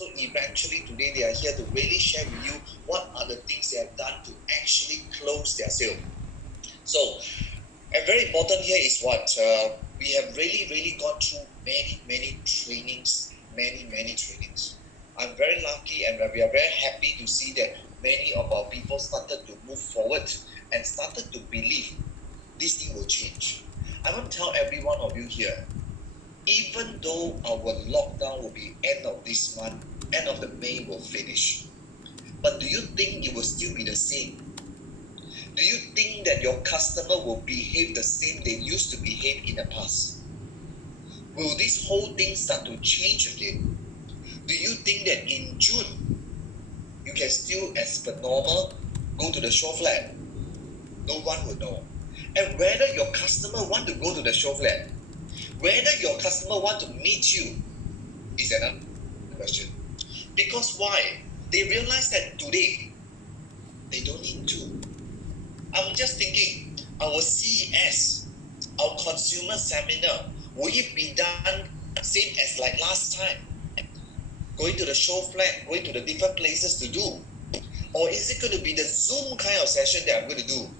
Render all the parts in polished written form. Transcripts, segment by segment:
So eventually today they are here to really share with you what are the things they have done to actually close their sale. So very important here is what we have really gone through many trainings, many trainings. I'm very lucky and we are very happy to see that many of our people started to move forward and started to believe this thing will change. I want to tell every one of you here, even though our lockdown will be end of this month, end of the May will finish, but do you think it will still be the same? Do you think that your customer will behave the same they used to behave in the past? Will this whole thing start to change again? Do you think that in June, you can still, as per normal, go to the show flat? No one will know. And whether your customer want to go to the show flat, whether your customer want to meet you, is another question. Because why? They realize that today, they don't need to. I'm just thinking, our CES, our consumer seminar, will it be done same as like last time? Going to the show flat, going to the different places to do? Or is it going to be the Zoom kind of session that I'm going to do?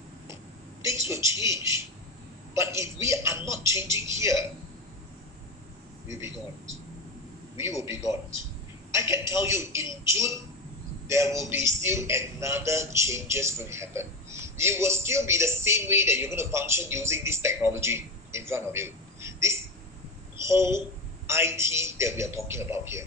Things will change. But if we are not changing here, we'll be gone. We will be gone. I can tell you in June, there will be still another changes going to happen. You will still be the same way that you're going to function using this technology in front of you. This whole IT that we are talking about here.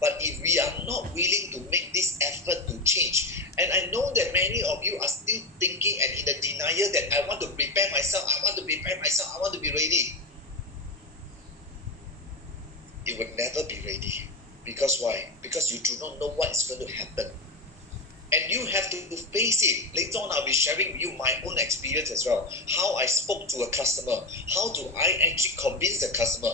But if we are not willing to make this effort to change, and I know that many of you are still thinking and in the denial that I want to prepare myself, I want to be ready. It will never be ready. Because why? Because you do not know what is going to happen. And you have to face it. Later on, I'll be sharing with you my own experience as well. How I spoke to a customer. How do I actually convince the customer?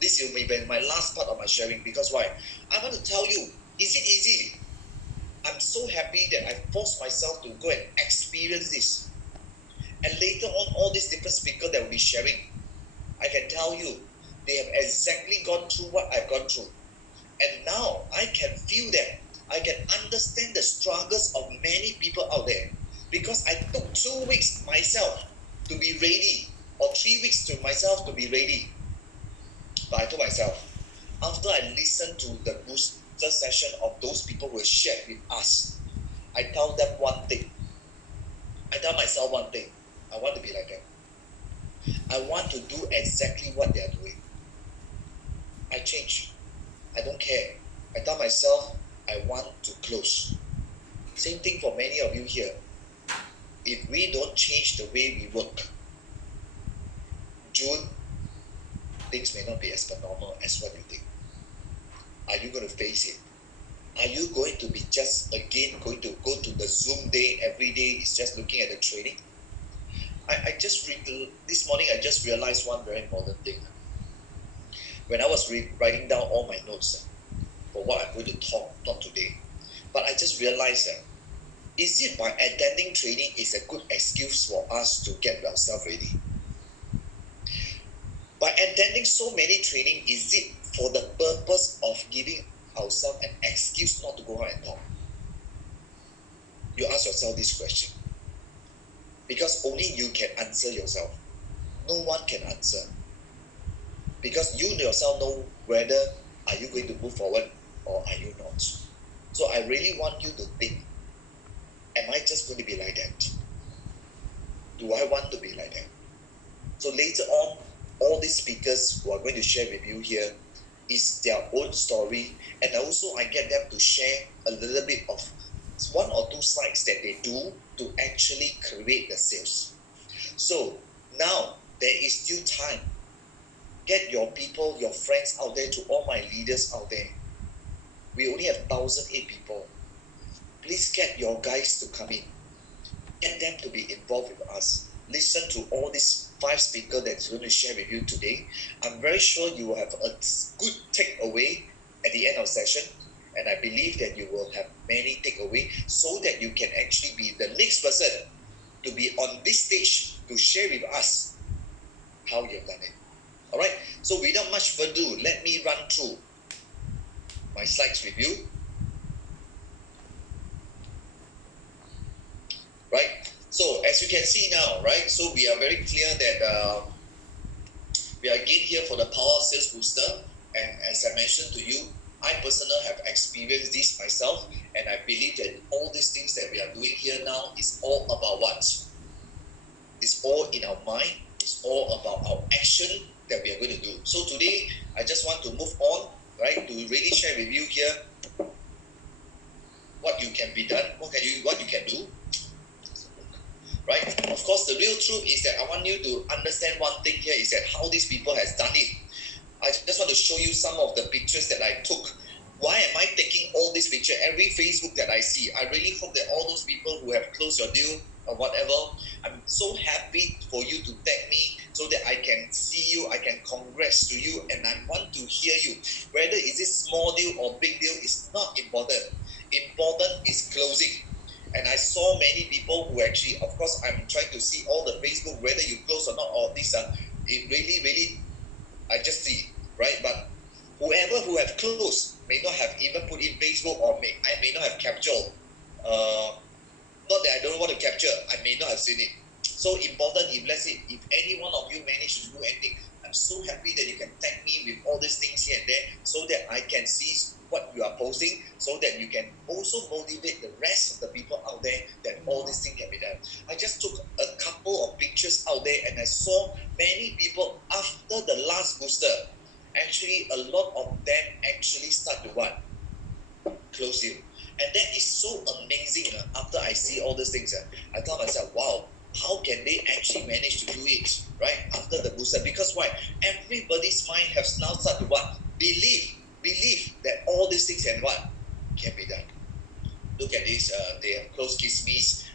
This will be my last part of my sharing. Because why? I want to tell you, is it easy? I'm so happy that I forced myself to go and experience this. And later on, all these different speakers that will be sharing, I can tell you, they have exactly gone through what I've gone through. And now I can feel that. I can understand the struggles of many people out there. Because I took 2 weeks myself to be ready. Or 3 weeks to myself to be ready. But I told myself, after I listened to the booster session of those people who shared with us, I tell them one thing. I tell myself one thing. I want to be like them. I want to do exactly what they are doing. I change. I don't care. I tell myself, I want to close. Same thing for many of you here. If we don't change the way we work, June, things may not be as per normal as what you think. Are you going to face it? Are you going to be just again going to go to the Zoom day every day is just looking at the training? I just this morning I just realized one very important thing. When I was writing down all my notes for what I'm going to talk today, but I just realized that is it by attending training is a good excuse for us to get ourselves ready? By attending so many training, is it for the purpose of giving ourselves an excuse not to go out and talk? You ask yourself this question. Because only you can answer yourself. No one can answer. Because you yourself know whether are you going to move forward or are you not. So I really want you to think, am I just going to be like that? Do I want to be like that? So later on, all these speakers who are going to share with you here is their own story, and also I get them to share a little bit of 1 or 2 slides that they do to actually create the sales. So now there is still time. Get your people, your friends out there, to all my leaders out there. We only have 1,008 people. Please get your guys to come in. Get them to be involved with us. Listen to all these 5 speakers that's going to share with you today. I'm very sure you will have a good takeaway at the end of the session. And I believe that you will have many takeaways so that you can actually be the next person to be on this stage to share with us how you've done it. Alright, so without much further ado, let me run through my slides with you. Right? So as you can see now, right? So we are very clear that we are again here for the power sales booster. And as I mentioned to you, I personally have experienced this myself, and I believe that all these things that we are doing here now is all about what? It's all in our mind. It's all about our action that we are going to do. So today, I just want to move on, right, to really share with you here what you can be done, what you can do, right? Of course, the real truth is that I want you to understand one thing here is that how these people has done it. I just want to show you some of the pictures that I took. Why am I taking all these pictures? Every Facebook that I see, I really hope that all those people who have closed your deal or whatever, I'm so happy for you to tag me so that I can see you, I can congrats to you, and I want to hear you. Whether is it small deal or big deal is not important. Important is closing. And I saw many people who actually, of course, I'm trying to see all the Facebook, whether you close or not, all these are, it really, I just see, right? But whoever who have closed may not have even put in Facebook, or I may not have captured. Not that I don't want to capture, I may not have seen it. So important, if let's say, if any one of you manage to do anything, I'm so happy that you can tag me with all these things here and there so that I can see what you are posting, so that you can also motivate the rest of the people out there that all these things can be done. I just took a couple of pictures out there and I saw many people after the last booster. Actually, a lot of them actually start to what? Close you. And that is so amazing. After I see all these things, I thought myself, wow, how can they actually manage to do it, right? After the booster. Because why? Everybody's mind has now started to what? Believe that all these things can what? Can be done. Look at this, they have closed Kismis.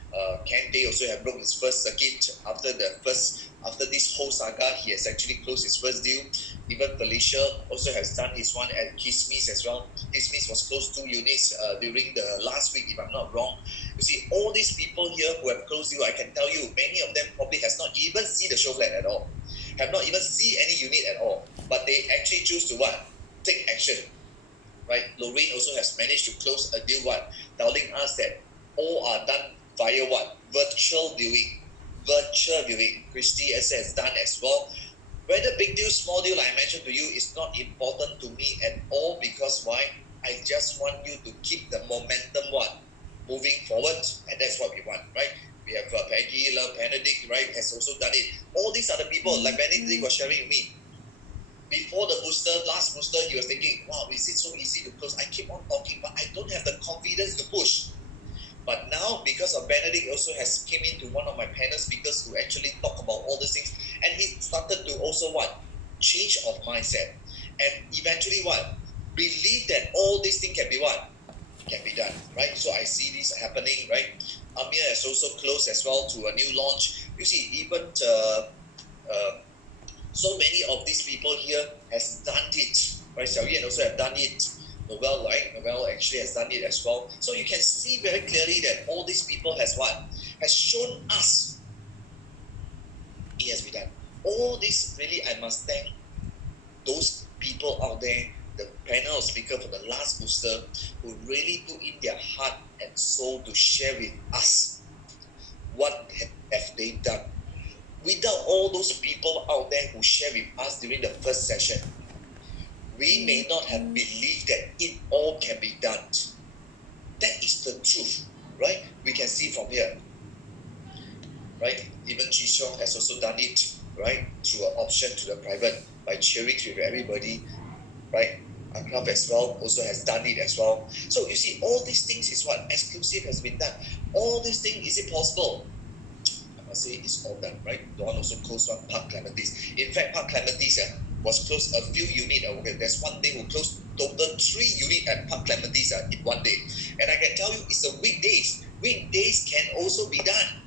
Ken Day also have broke his first circuit after this whole saga. He has actually closed his first deal. Even Felicia also has done his one at Kismis as well. Kismis was closed 2 units during the last week, if I'm not wrong. You see, all these people here who have closed deal, I can tell you, many of them probably has not even seen the show flat at all, have not even seen any unit at all, but they actually choose to what? Take action. Right? Lorraine also has managed to close a deal what? Telling us that all are done via what? Virtual viewing. Virtual viewing. Christy has done as well. Whether big deal, small deal, like I mentioned to you, is not important to me at all, because why? I just want you to keep the momentum what? Moving forward, and that's what we want, right? We have Peggy, Love, Benedict, right, has also done it. All these other people, like Benedict was sharing with me, before the booster, last booster, he was thinking, wow, is it so easy to close? I keep on talking, but I don't have the confidence to push. But now, because of Benedict also has came into one of my panel speakers who actually talk about all these things, and he started to also what? Change of mindset. And eventually what? Believe that all these things can be what? Can be done, right? So I see this happening, right? Amir has also closed as well to a new launch. You see, even so many of these people here has done it, right? Xiao Yan also have done it. Novel, right? Novel actually has done it as well. So you can see very clearly that all these people has what? Has shown us it has been done. All this really, I must thank those people out there, the panel of speaker for the last booster, who really put in their heart and soul to share with us what have they done. Without all those people out there who share with us during the first session, we may not have believed that it all can be done. That is the truth, right? We can see from here, right? Even Chi Xiong has also done it, right? Through an option to the private by cheering with everybody, right? Akrab as well also has done it as well. So you see, all these things is what? Exclusive has been done. All these things, is it possible? I must say it's all done, right? The one also closed one, Park Clementi's. In fact, Park Clementi's was closed a few units. Okay, there's one day who closed total 3 units at Park Clementi's in one day. And I can tell you, it's the weekdays. Weekdays can also be done.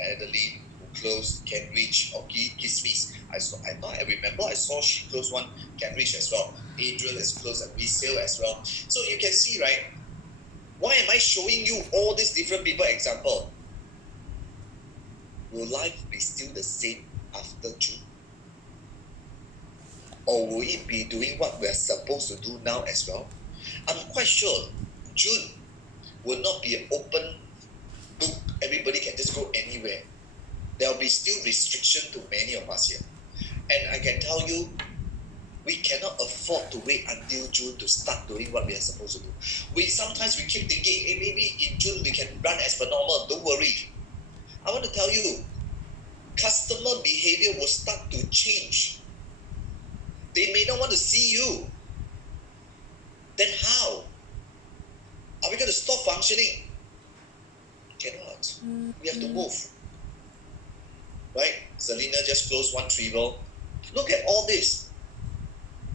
Adelaide, who closed Cambridge or Kismis. I remember I saw she closed one Cambridge as well. Adriel has closed a resale as well. So you can see, right? Why am I showing you all these different people example? Will life be still the same after June? Or will it be doing what we are supposed to do now as well? I'm quite sure June will not be an open book. Everybody can just go anywhere. There will be still restriction to many of us here. And I can tell you, we cannot afford to wait until June to start doing what we are supposed to do. Sometimes we keep thinking, hey, maybe in June we can run as per normal. Don't worry. I want to tell you, customer behavior will start to change. They may not want to see you. Then how? Are we going to stop functioning? Cannot. We have to move. Right? Selena just closed one triple. Look at all this.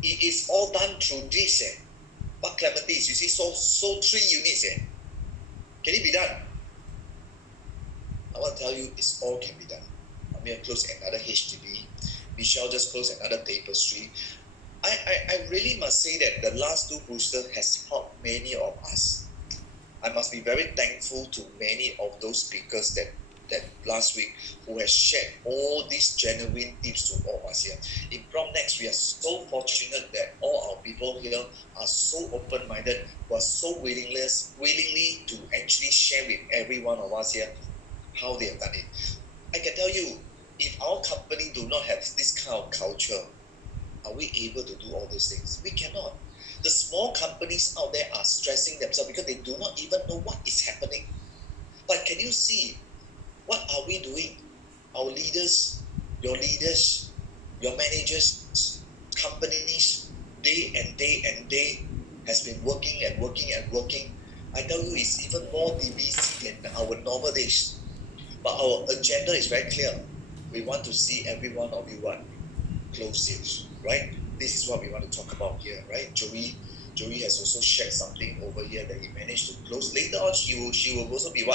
It is all done through this. What Clementi's, you see, so 3 units. Can it be done? I want to tell you, it's all can be done. I'm going to close another HDB. Michelle just closed another tapestry. I really must say that the last 2 boosters has helped many of us. I must be very thankful to many of those speakers that last week who has shared all these genuine tips to all of us here. In PropNext, we are so fortunate that all our people here are so open-minded, who are so willingly to actually share with every one of us here how they have done it. I can tell you, if our company do not have this kind of culture, are we able to do all these things? We cannot. The small companies out there are stressing themselves because they do not even know what is happening. But can you see, what are we doing? Our leaders, your managers, companies, day and day has been working and working. I tell you, it's even more busy than our normal days. But our agenda is very clear. We want to see every one of you close sales, right? This is what we want to talk about here, right? Joey has also shared something over here that he managed to close. Later on, she will also be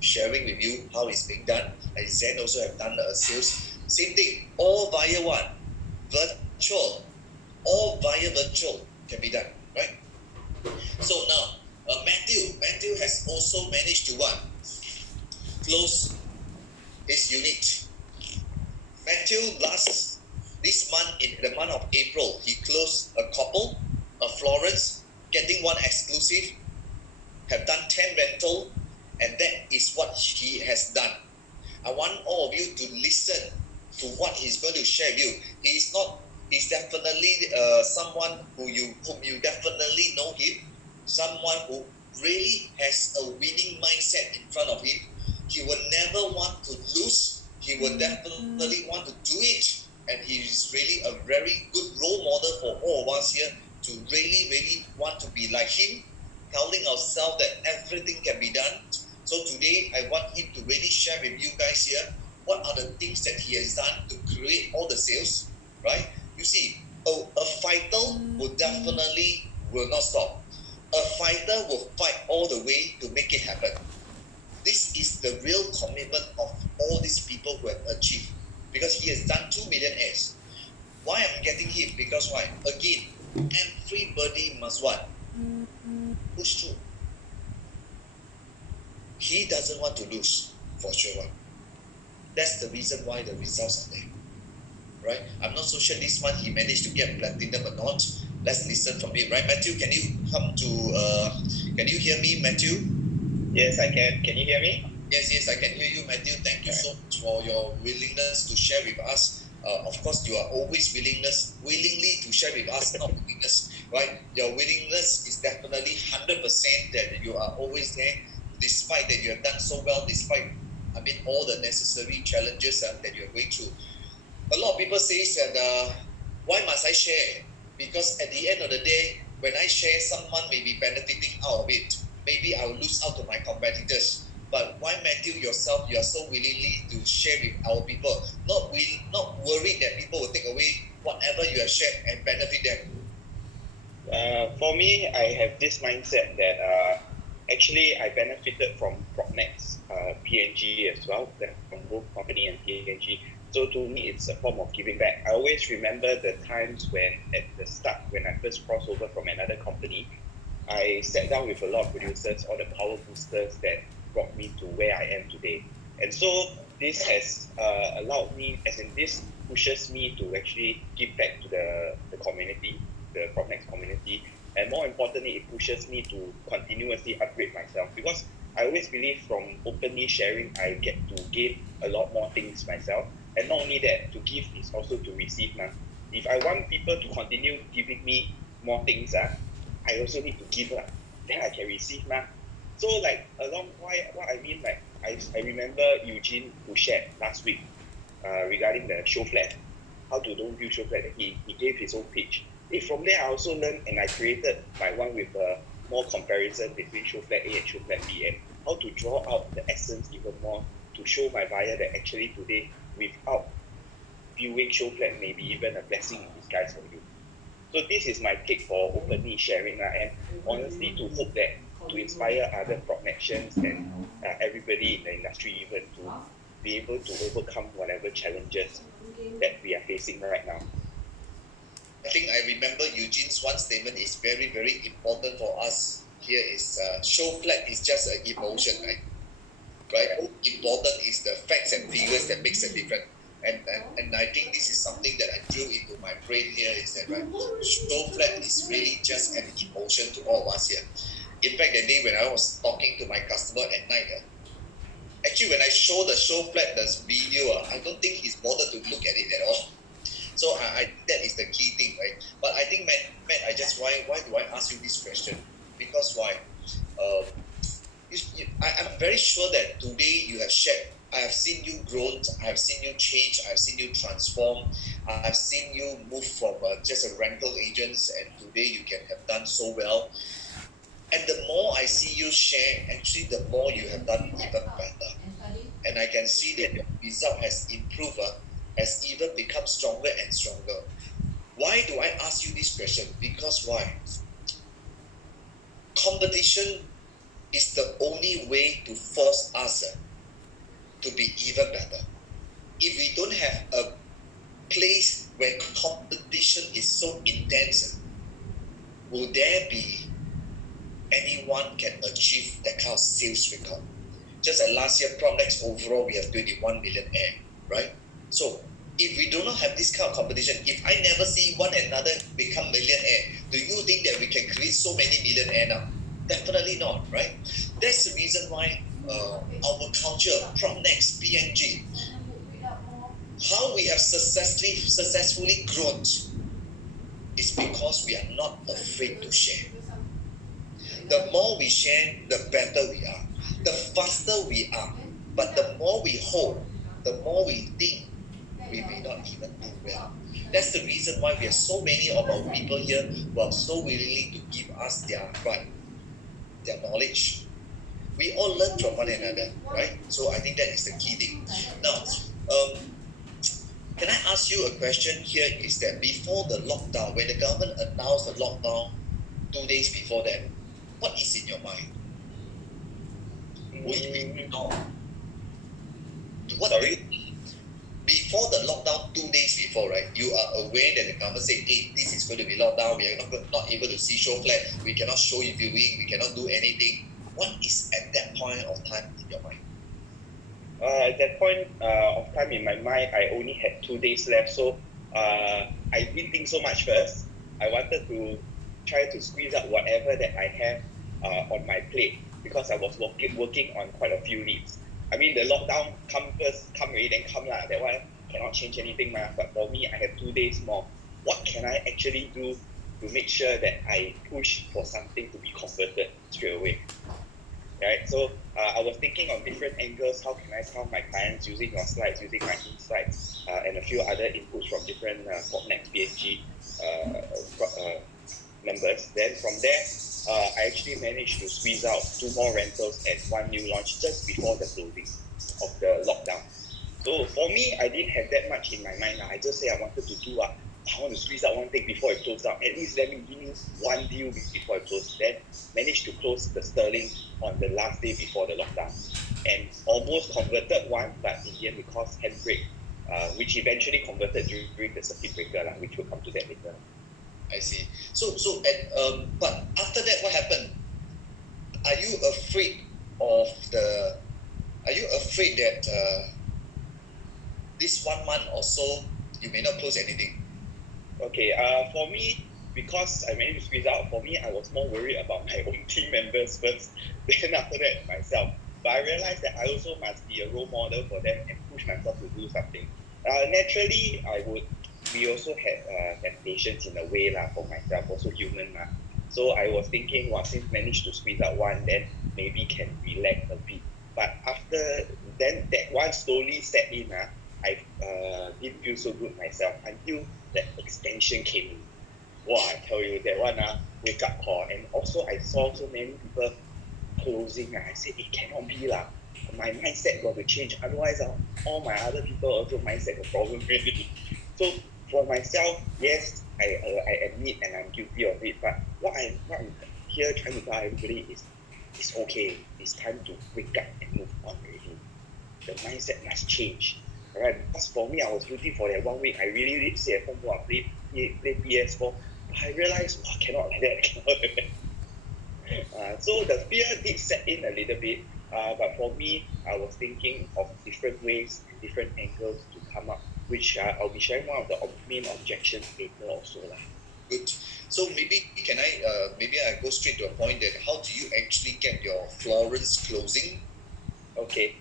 sharing with you how it's being done. And Zen also have done sales. Same thing, all via what? Virtual. All via virtual can be done, right? So now, Matthew has also managed to close his unit. Matthew this month, in the month of April, he closed a couple, a Florence, getting 1 exclusive, have done 10 rental, and that is what he has done. I want all of you to listen to what he's going to share with you. He's definitely someone whom you definitely know him, someone who really has a winning mindset in front of him. He will never want to lose. He will definitely want to do it. And he is really a very good role model for all of us here to really want to be like him, telling ourselves that everything can be done. So today, I want him to really share with you guys here what are the things that he has done to create all the sales, right? You see, a fighter will not stop. A fighter will fight all the way to make it happen. This is the real commitment of all these people who have achieved. Because he has done 2 millionaires. Why I'm getting him? Because why? Again, everybody must push through. He doesn't want to lose, for sure. That's the reason why the results are there. Right? I'm not so sure this month he managed to get platinum or not. Let's listen from him. Right, Matthew, can you can you hear me, Matthew? Yes, I can. Can you hear me? Yes, I can hear you, Matthew. Thank you so much for your willingness to share with us. Of course, you are always willingly to share with us, not willingness, right? Your willingness is definitely 100% that you are always there, despite that you have done so well, despite, all the necessary challenges that you are going through. A lot of people say that, why must I share? Because at the end of the day, when I share, someone may be benefiting out of it. Maybe I will lose out to my competitors. But why, Matthew, yourself, you are so willingly to share with our people, not worried that people will take away whatever you have shared and benefit them? For me, I have this mindset that actually I benefited from PropNext, PNG as well, from both company and PNG. So to me, it's a form of giving back. I always remember the times when at the start, when I first crossed over from another company, I sat down with a lot of producers, all the power boosters that brought me to where I am today. And so this has allowed me, as in this pushes me to actually give back to the community, the PropNext community. And more importantly, it pushes me to continuously upgrade myself, because I always believe from openly sharing, I get to gain a lot more things myself. And not only that, to give is also to receive. Now, if I want people to continue giving me more things, I also need to give. Then I can receive. So like along what I mean, like I remember Eugene who shared last week regarding the show flat, how to don't view show flat. He gave his own pitch. From there, I also learned and I created my one with more comparison between show flat A and show flat B, and how to draw out the essence even more to show my buyer that actually today, without viewing show flat, may be even a blessing in disguise for you. So this is my take for openly sharing, and honestly to hope that to inspire other PropNexians and everybody in the industry even to be able to overcome whatever challenges that we are facing right now. I think I remember Eugene's one statement is very, very important for us here is show flat is just an emotion, right? Right? Most important is the facts and figures that makes a difference. And I think this is something that I drew into my brain here is that, right, show flat is really just an emotion to all of us here. In fact, the day when I was talking to my customer at night, actually when I show the show flat, this video, I don't think he's bothered to look at it at all. So I that is the key thing, right? But I think, Matt, why do I ask you this question? Because why? I'm very sure that today you have shared. I have seen you grow. I have seen you change. I have seen you transform. I have seen you move from just a rental agent, and today you can have done so well. And the more I see you share, actually, the more you have done even better. And I can see that your result has improved, has even become stronger and stronger. Why do I ask you this question? Because why? Competition is the only way to force us to be even better. If we don't have a place where competition is so intense, will there be anyone can achieve that kind of sales record? Just like last year, PropNex overall, we have 21 millionaire, right? So if we do not have this kind of competition, if I never see one another become millionaire, do you think that we can create so many millionaire now? Definitely not, right? That's the reason why our culture, PropNex, PNG, how we have successfully grown is because we are not afraid to share. The more we share, the better we are. The faster we are. But the more we hold, the more we think, we may not even do well. That's the reason why we have so many of our people here who are so willingly to give us their knowledge. We all learn from one another, right? So I think that is the key thing. Now, can I ask you a question here is that before the lockdown, when the government announced the lockdown 2 days before that, what is in your mind? Will it be no? What Sorry? Before the lockdown 2 days before, right? You are aware that the government said, hey, this is going to be locked down. We are not able to see show flat. We cannot show you viewing. We cannot do anything. What is at that point of time in your mind? At that point of time in my mind, I only had 2 days left. So I didn't think so much first. I wanted to try to squeeze out whatever that I have on my plate, because I was working on quite a few leads. I mean, the lockdown come first, come already, then come lah. That one cannot change anything, but for me, I have 2 days more. What can I actually do to make sure that I push for something to be converted straight away? Right, so I was thinking of different angles. How can I tell my clients using your slides, using my insights, and a few other inputs from different PropNex PNG members. Then from there, I actually managed to squeeze out 2 more rentals and 1 new launch just before the closing of the lockdown. So for me, I didn't have that much in my mind. I just say I wanted to do I want to squeeze out one thing before it closes out. At least let me give me one deal before it closes. Then managed to close the Sterling on the last day before the lockdown, and almost converted one, but in the end it caused handbrake, which eventually converted during the circuit breaker, which we'll come to that later. I see. But after that, what happened? Are you afraid that this 1 month or so you may not close anything? Okay, for me, because I managed to squeeze out, for me, I was more worried about my own team members first, then after that, myself. But I realized that I also must be a role model for them and push myself to do something. Naturally, we also have patience in a way lah, for myself, also human lah. So I was thinking, well, since managed to squeeze out one, then maybe can relax a bit. But after then, that one slowly set in. I didn't feel so good myself until that extension came in. Wow, I tell you, that one wake up call. And also, I saw so many people closing. I said, it cannot be lah. My mindset got to change. Otherwise, all my other people also mindset got problem already. So for myself, yes, I admit and I'm guilty of it. But what I'm here trying to tell everybody is, it's okay. It's time to wake up and move on already. The mindset must change. Alright, because for me, I was guilty for that 1 week. I really did stay at home, play PS4. But I realized, cannot like that, cannot like that. So the fear did set in a little bit, but for me, I was thinking of different ways and different angles to come up, which I'll be sharing one of the main objections later also lah. Good. So maybe I go straight to a point that how do you actually get your Florence closing? Okay.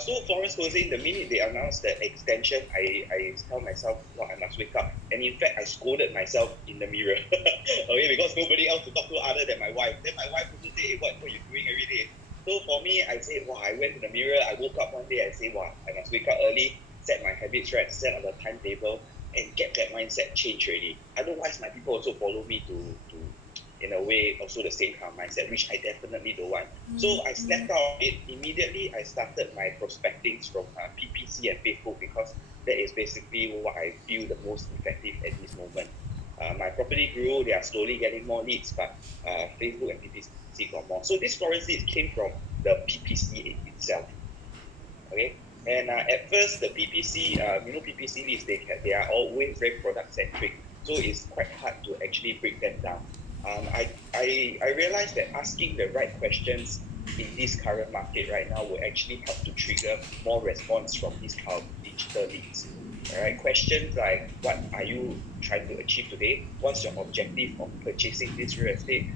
So Florence closing, the minute they announced that extension, I tell myself, I must wake up. And in fact, I scolded myself in the mirror. Okay, because nobody else to talk to other than my wife. Then my wife also say, hey, what are you doing every day? So for me, I say, I went to the mirror, I woke up one day, I say, I must wake up early, set my habits right, set on the timetable, and get that mindset change already. Otherwise, my people also follow me to in a way, also the same kind of mindset, which I definitely don't want. So I snapped out of it. Immediately, I started my prospectings from PPC and Facebook because that is basically what I feel the most effective at this moment. My property grew, they are slowly getting more leads, but Facebook and PPC got more. So this Florence leads came from the PPC itself. Okay, and at first the PPC, PPC leads, they are always very product centric, so it's quite hard to actually break them down. I realized that asking the right questions in this current market right now will actually help to trigger more response from these kind of digital leads. All right, questions like, what are you trying to achieve today? What's your objective of purchasing this real estate?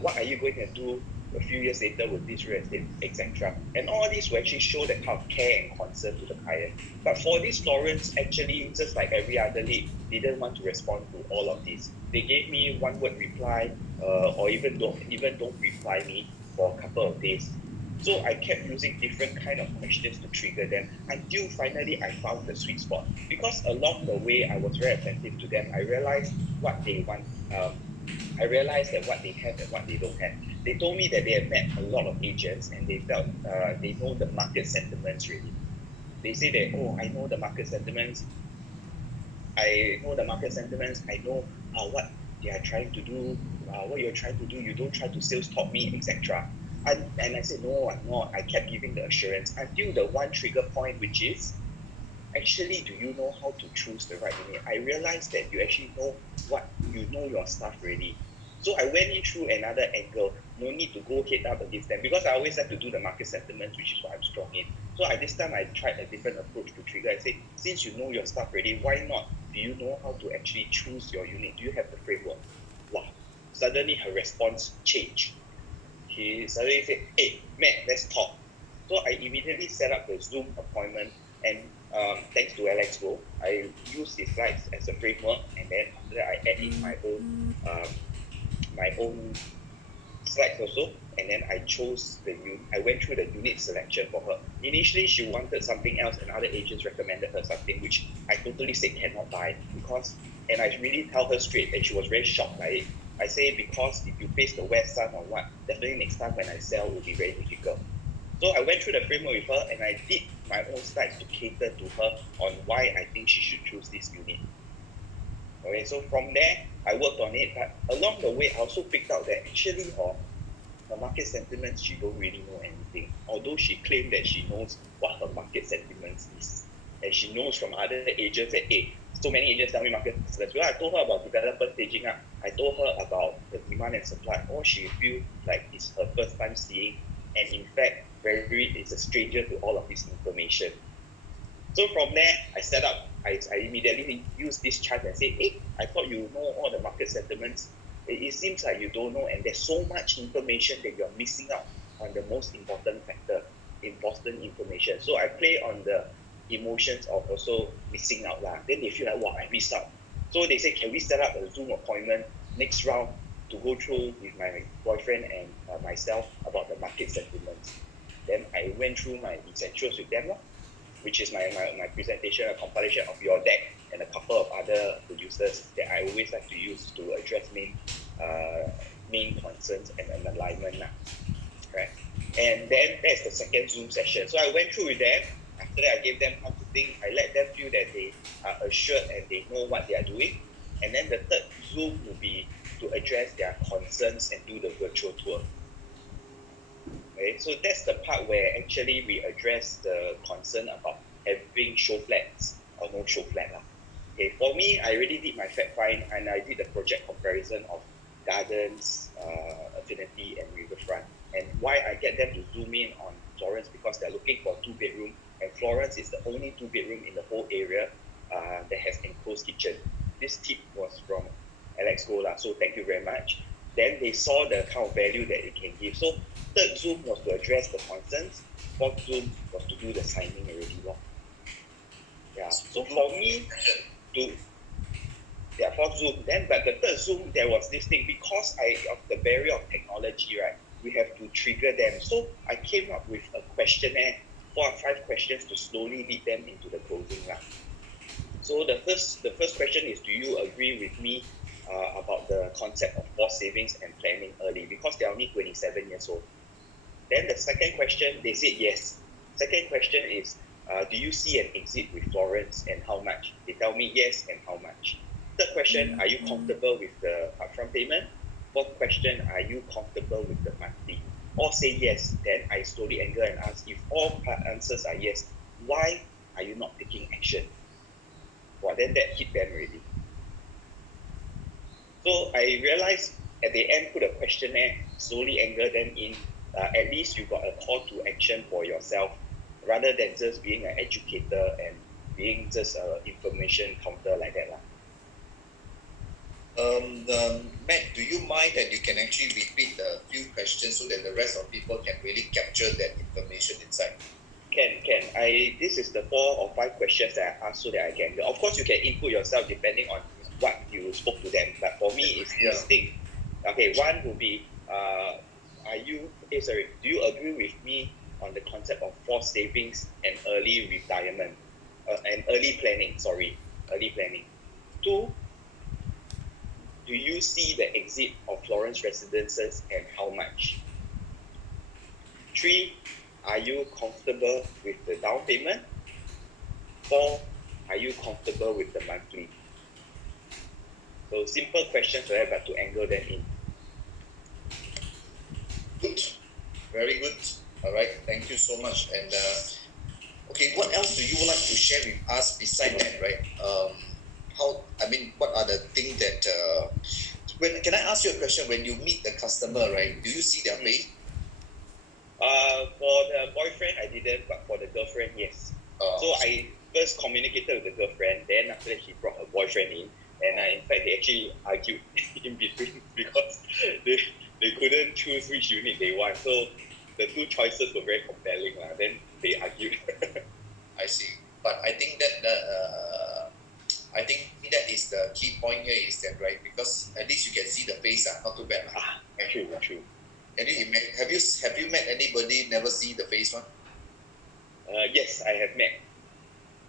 What are you going to do a few years later with this real estate, etc. And all this will actually show that kind of care and concern to the client. But for this Florence, actually, just like every other lead, didn't want to respond to all of this. They gave me one word reply, or even don't reply me for a couple of days. So I kept using different kind of questions to trigger them until finally I found the sweet spot. Because along the way, I was very attentive to them. I realized what they want. I realized that what they have and what they don't have. They told me that they have met a lot of agents and they felt they know the market sentiments really. They say that, I know the market sentiments. I know the market sentiments. I know what they are trying to do, what you're trying to do. You don't try to sales talk me, etc. And I said, no, I'm not. I kept giving the assurance until the one trigger point, which is, actually, do you know how to choose the right unit? I realized that you actually know your stuff already. So I went in through another angle. No need to go head up against them because I always like to do the market sentiments, which is what I'm strong in. So this time I tried a different approach to trigger. I said, since you know your stuff already, why not? Do you know how to actually choose your unit? Do you have the framework? Wow! Suddenly her response changed. She suddenly said, hey, Matt, let's talk. So I immediately set up the Zoom appointment, and thanks to Alex Go, I use his slides as a framework, and then after that I add in my own slides also, and then I chose I went through the unit selection for her. Initially, she wanted something else, and other agents recommended her something which I totally said cannot buy and I really tell her straight, and she was very shocked by it. I say, because if you face the west sun or what, definitely next time when I sell, it will be very difficult. So I went through the framework with her, and I did my own slides to cater to her on why I think she should choose this unit. Okay, so from there, I worked on it, but along the way, I also picked out that actually, her market sentiments, she don't really know anything. Although she claimed that she knows what her market sentiments is. And she knows from other agents that, hey, so many agents tell me market sentiments. Well, I told her about developers staging up. I told her about the demand and supply. All she feels like it's her first time seeing. And in fact, is a stranger to all of this information. So from there, I immediately used this chance and said, hey, I thought you know all the market sentiments. It seems like you don't know, and there's so much information that you're missing out on the most important factor, important information. So I play on the emotions of also missing out. Then they feel like, wow, I missed out. So they say, can we set up a Zoom appointment next round to go through with my boyfriend and myself about the market sentiments? Then I went through my essentials with them, which is my presentation, a compilation of your deck and a couple of other producers that I always like to use to address main concerns and an alignment. Right? And then that's the second Zoom session. So I went through with them. After that, I gave them time to think. I let them feel that they are assured and they know what they are doing. And then the third Zoom will be to address their concerns and do the virtual tour. Okay, so that's the part where actually we address the concern about having show flats or no show flat. Okay, for me, I already did my fact find and I did the project comparison of gardens, affinity, and riverfront. And why I get them to zoom in on Florence because they're looking for 2 bedroom, and Florence is the only 2 bedroom in the whole area that has enclosed kitchen. This tip was from Alex Go, so thank you very much. Then they saw the kind of value that it can give. So third Zoom was to address the concerns. Fourth Zoom was to do the signing already. Yeah. So for me, fourth Zoom. Then, but the third Zoom, there was this thing because of the barrier of technology, right? We have to trigger them. So I came up with a questionnaire, 4 or 5 questions to slowly lead them into the closing round. So the first question is, do you agree with me about the concept of forced savings and planning early? Because they're only 27 years old. Then the second question, they said yes. Second question is, do you see an exit with Florence and how much? They tell me yes and how much. Third question, are you comfortable with the upfront payment? Fourth question, are you comfortable with the monthly? All say yes. Then I slowly angle and ask, if all answers are yes, why are you not taking action? Well, then that hit them already. So I realized at the end, put a questionnaire, slowly angle them in. At least you got a call to action for yourself rather than just being an educator and being just an information counter like that. Matt, do you mind that you can actually repeat a few questions so that the rest of people can really capture that information inside? Can. This is the 4 or 5 questions that I asked so that I can. Of course, you can input yourself depending on what you spoke to them. But for me, it's this thing. Okay, one would be, do you agree with me on the concept of forced savings and early retirement? And early planning, early planning. 2, do you see the exit of Florence residences and how much? 3, are you comfortable with the down payment? 4, are you comfortable with the monthly? So simple questions, right, but to angle them in. Good, very good. All right, thank you so much. And okay, what else do you like to share with us beside that, right? What are the things that can I ask you a question? When you meet the customer, right, do you see their face? For the boyfriend, I didn't, but for the girlfriend, yes. So I first communicated with the girlfriend, then after that, she brought her boyfriend in, and in fact, they actually argued in between because they couldn't choose which unit they want. So the 2 choices were very compelling. Then they argued. I see. But I think that is the key point here is that, right, because at least you can see the face, not too bad. True. Have you met anybody never see the face one? Yes, I have met.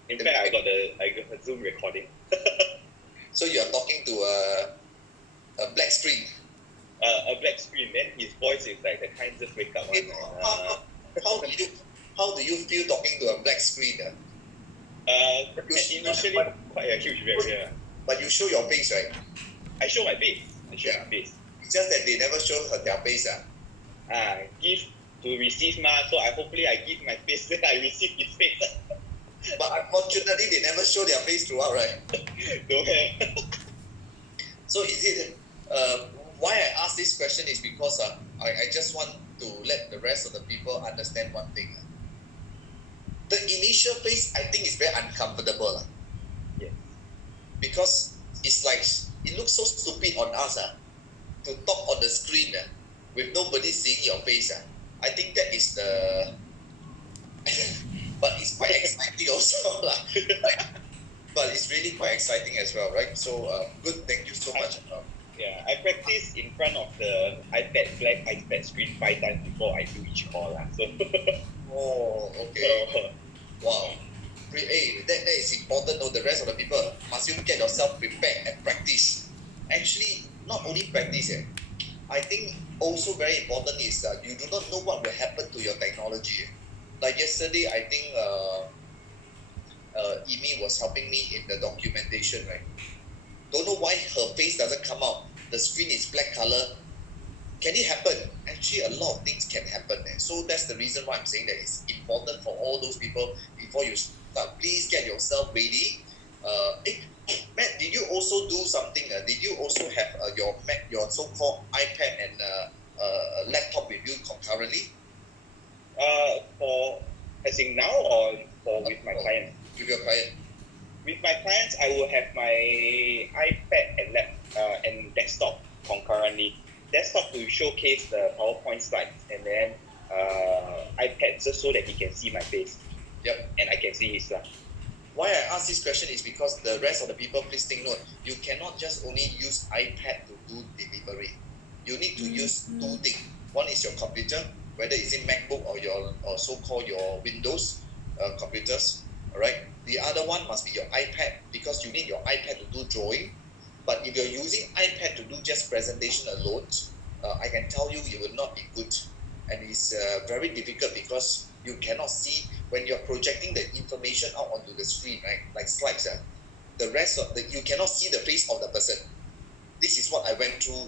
In fact, I got a Zoom recording. So you are talking to a black screen. A black screen. Then his voice is like the kind just wake up one. How do you feel talking to a black screen? Initially, quite a huge barrier. But you show your face, right? I show my face. It's just that they never show their face. Give to receive so hopefully I give my face, then I receive his face. But unfortunately, they never show their face throughout, right? Don't have. So is it why I ask this question is because I just want to let the rest of the people understand one thing. the initial phase, I think, is very uncomfortable. Yeah. Because it's like, it looks so stupid on us to talk on the screen with nobody seeing your face. I think that is the, but it's quite exciting also. Right? But it's really quite exciting as well, right? So good, thank you so much. Yeah, I practice in front of the black iPad screen 5 times before I do each call. So, Oh, okay. Wow. Hey, that is important. No, the rest of the people must you get yourself prepared and practice. Actually, not only practice. I think also very important is that you do not know what will happen to your technology. Like yesterday, I think Amy was helping me in the documentation, right? Don't know why her face doesn't come out. The screen is black color. Can it happen? Actually, a lot of things can happen. So that's the reason why I'm saying that it's important for all those people before you start. Please get yourself ready. Matt, did you also do something? Did you also have your Mac, your so-called iPad and laptop with you concurrently? for as in now or for with my clients? With your client? With my clients, I will have my iPad and desktop concurrently. Desktop to showcase the PowerPoint slides, and then iPad just so that he can see my face. Yep. And I can see his slide. Why I ask this question is because the rest of the people, please take note, you cannot just only use iPad to do delivery. You need to use two things. One is your computer, whether it's in MacBook or so-called your Windows computers, all right? The other one must be your iPad because you need your iPad to do drawing. But if you're using iPad to do just presentation alone, I can tell you it will not be good. And it's very difficult because you cannot see when you're projecting the information out onto the screen, right? Like slides, the rest of the you cannot see the face of the person. This is what I went through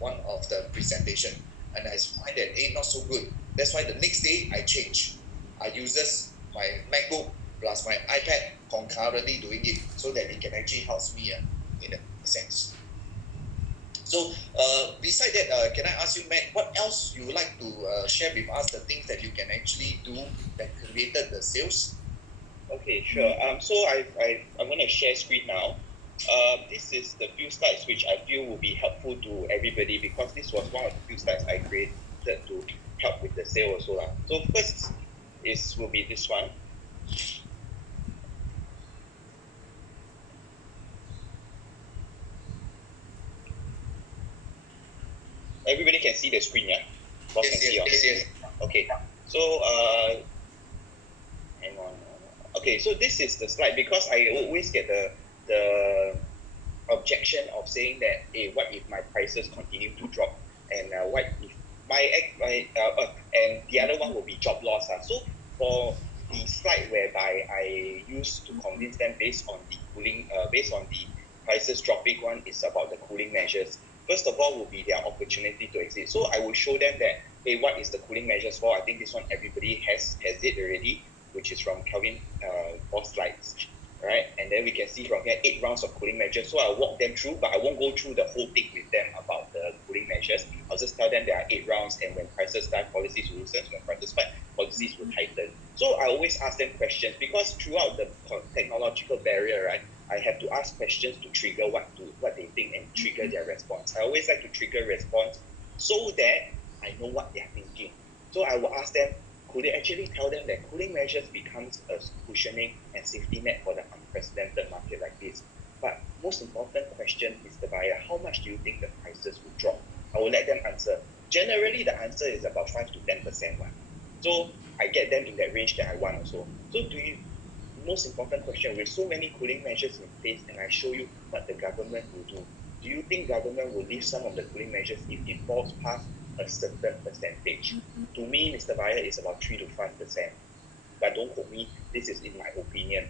one of the presentation, and I find that not so good. That's why the next day I change. I uses my MacBook plus my iPad concurrently doing it so that it can actually help me in a sense. So beside that, can I ask you, Matt, what else you would like to share with us the things that you can actually do that created the sales? Okay, sure. So I'm going to share screen now. This is the few slides which I feel will be helpful to everybody because this was one of the few slides I created to help with the sale also. So first will be this one. Everybody can see the screen, yeah? Yes. Okay. So hang on. Okay, so this is the slide because I always get the objection of saying that, hey, what if my prices continue to drop, and what if and the other one will be job loss. So for the slide whereby I used to convince them based on the prices dropping one is about the cooling measures. First of all, will be their opportunity to exit. So I will show them that, hey, what is the cooling measures for? I think this one everybody has it already, which is from Kelvin, 4 slides. Right, and then we can see from here 8 rounds of cooling measures. So I'll walk them through, but I won't go through the whole thing with them about the cooling measures. I'll just tell them there are 8 rounds, and when prices start, policies will loosen. When prices spike, policies will tighten. So I always ask them questions because throughout the technological barrier, right, I have to ask questions to trigger what they think and trigger their response. I always like to trigger response so that I know what they are thinking. So I will ask them, could they actually tell them that cooling measures becomes a cushioning and safety net for the unprecedented market like this? But most important question is the buyer, how much do you think the prices will drop? I will let them answer. Generally, the answer is about 5 to 10%. So I get them in that range that I want also. So most important question, with so many cooling measures in place, and I show you what the government will do you think government will lift some of the cooling measures if it falls past a certain percentage? To me, Mr. Buyer, is about 3 to 5%. But don't quote me, this is in my opinion.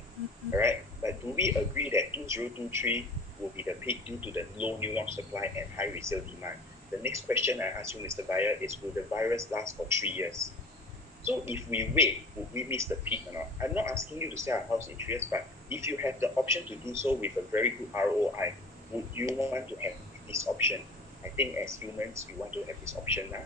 All right. But do we agree that 2023 will be the peak due to the low new launch supply and high resale demand? The next question I ask you, Mr. Buyer, is will the virus last for 3 years? So if we wait, would we miss the peak or not? I'm not asking you to sell a house in 3 years, but if you have the option to do so with a very good ROI, would you want to have this option? I think as humans, we want to have this option now.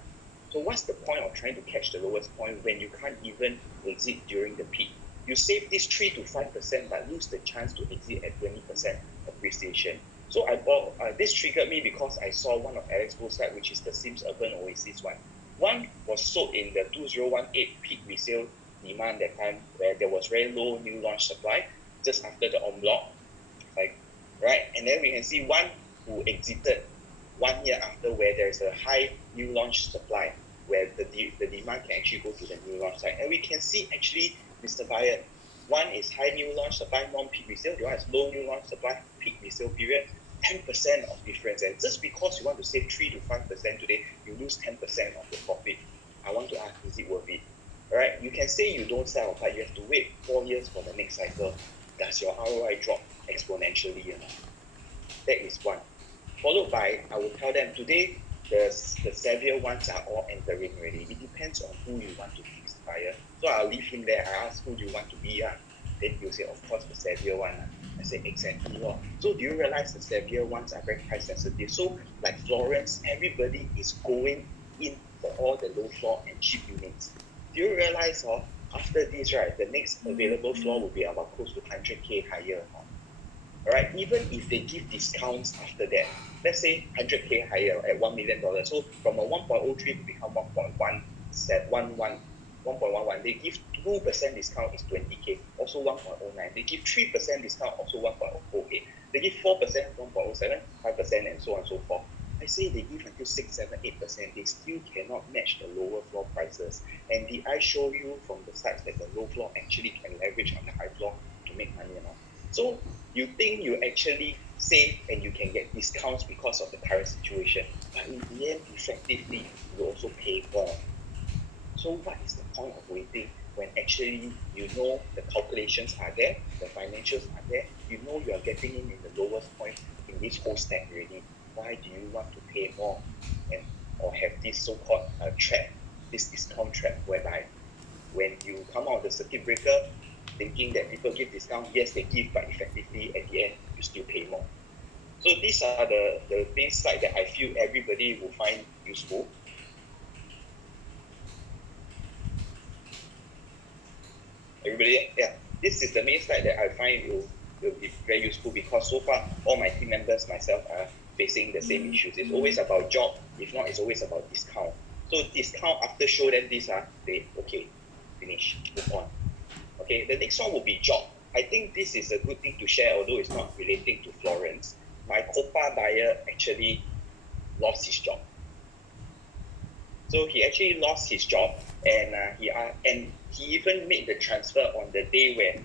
So what's the point of trying to catch the lowest point when you can't even exit during the peak? you save this 3 to 5% but lose the chance to exit at 20% appreciation. So I bought, this triggered me because I saw one of Alex Go's site, which is the Sims Urban Oasis one. One was sold in the 2018 peak resale demand that time, where there was very low new launch supply just after the en bloc, right? And then we can see one who exited 1 year after, where there's a high new launch supply, where the demand can actually go to the new launch site. And we can see actually, Mr. Buyer, one is high new launch supply, non-peak resale. The one is low new launch supply, peak resale period. 10% of difference. And just because you want to save 3 to 5% today, you lose 10% of your profit. I want to ask, is it worth it? All right, you can say you don't sell, but you have to wait 4 years for the next cycle. Does your ROI drop exponentially? That is one. Followed by, I will tell them today, the savvier ones are all entering already. It depends on who you want to be, Mr. Buyer. So I'll leave him there. I ask, who do you want to be? Then he'll say, of course, the savvier one. I say, exactly. So do you realize the savvier ones are very price sensitive? So like Florence, everybody is going in for all the low floor and cheap units. Do you realize after this, right, the next available floor will be about close to 100K higher. All right, even if they give discounts after that, let's say 100K higher at $1 million. So from a 1.03 to become 1.11, they give 2% discount is 20K, also 1.09. They give 3% discount, also 1.08. They give 4%, 1.07, 5%, and so on and so forth. I say they give until 6, 7, 8%, they still cannot match the lower floor prices. And did I show you from the sites that the low floor actually can leverage on the high floor to make money or not? So you think you actually save and you can get discounts because of the current situation, but in the end, effectively, you also pay more. So what is the point of waiting when actually you know the calculations are there, the financials are there, you know you are getting in the lowest point in this whole stack already? Why do you want to pay more or have this so-called trap, this discount trap, whereby when you come out of the circuit breaker, thinking that people give discount, yes, they give, but effectively at the end, you still pay more. So these are the main slides that I feel everybody will find useful. Everybody, yeah, this is the main slide that I find will be very useful, because so far all my team members, myself, are facing the same issues. It's always about job. If not, it's always about discount. So discount after show them this, they okay, finish, move on. Okay, the next one will be job. I think this is a good thing to share, although it's not relating to Florence. My Copa buyer actually lost his job. So he actually lost his job, and he even made the transfer on the day where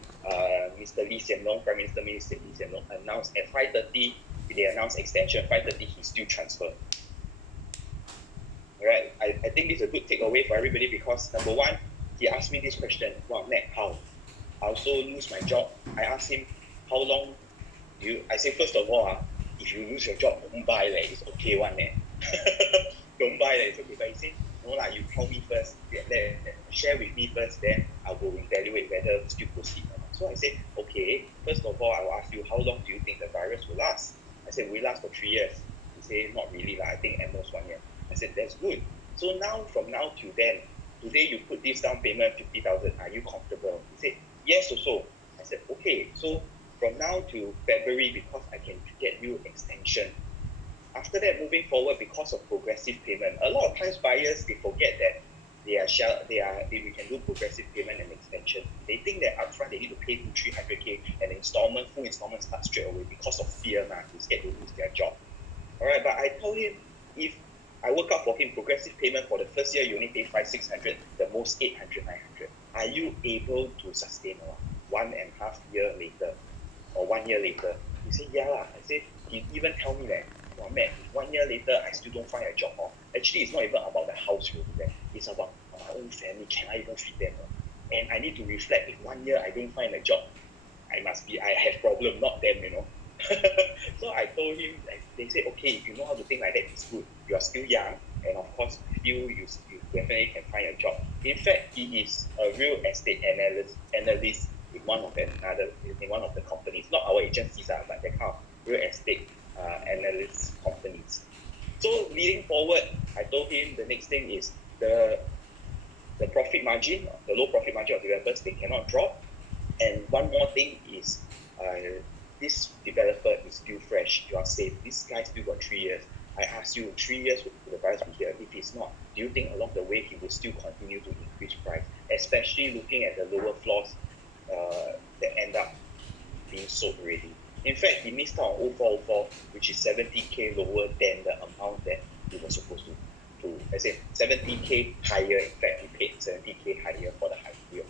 Mr. Lee Hsien Loong, Prime Minister Lee Hsien Loong, announced at 5:30. They announced extension. 5:30, he still transferred. All right, I think this is a good takeaway for everybody, because number one, he asked me this question: "Wow, Matt, how? I also lose my job." I asked him, "How long do you?" I say, first of all, if you lose your job, don't buy, it's okay one. Don't buy, it's okay. But he said, no, you tell me first, share with me first, then I will evaluate whether still proceed or not. So I said, okay, first of all, I will ask you, how long do you think the virus will last? I said, will it last for 3 years? He said, not really, I think at most 1 year. I said, that's good. So now, from now to then, today you put this down payment, 50,000, are you comfortable? He said, yes, also. I said, okay, so from now to February, because I can get you extension. After that, moving forward, because of progressive payment, a lot of times buyers, they forget that we can do progressive payment and extension. They think that upfront they need to pay 200-300K, and full installment starts straight away because of fear, they scared to lose their job. All right, but I told him, if I work out for him progressive payment for the first year, you only pay 500-600, the most 800-900. Are you able to sustain 1.5 year later or 1 year later? He said, yeah. I said, he even tell me that, well, man, if 1 year later I still don't find a job, actually it's not even about the house really, it's about my own family. Can I even feed them? And I need to reflect, if 1 year I don't find a job, I have problem, not them, So I told him, they said, okay, if you know how to think like that, it's good. You are still young, and of course, you definitely can find a job. In fact, he is a real estate analyst in one of the companies, not our agencies, but the kind of real estate analyst companies. So leading forward, I told him the next thing is the profit margin, the low profit margin of developers, they cannot drop. And one more thing is, this developer is still fresh. You are safe. This guy still got 3 years. I ask you, 3 years will the price be here? If it's not, do you think along the way he will still continue to increase price? Especially looking at the lower floors that end up being sold already. In fact, he missed out on 0404, which is 70k lower than the amount that he was supposed to. I say 70k higher. In fact, he paid 70k higher for the higher floor.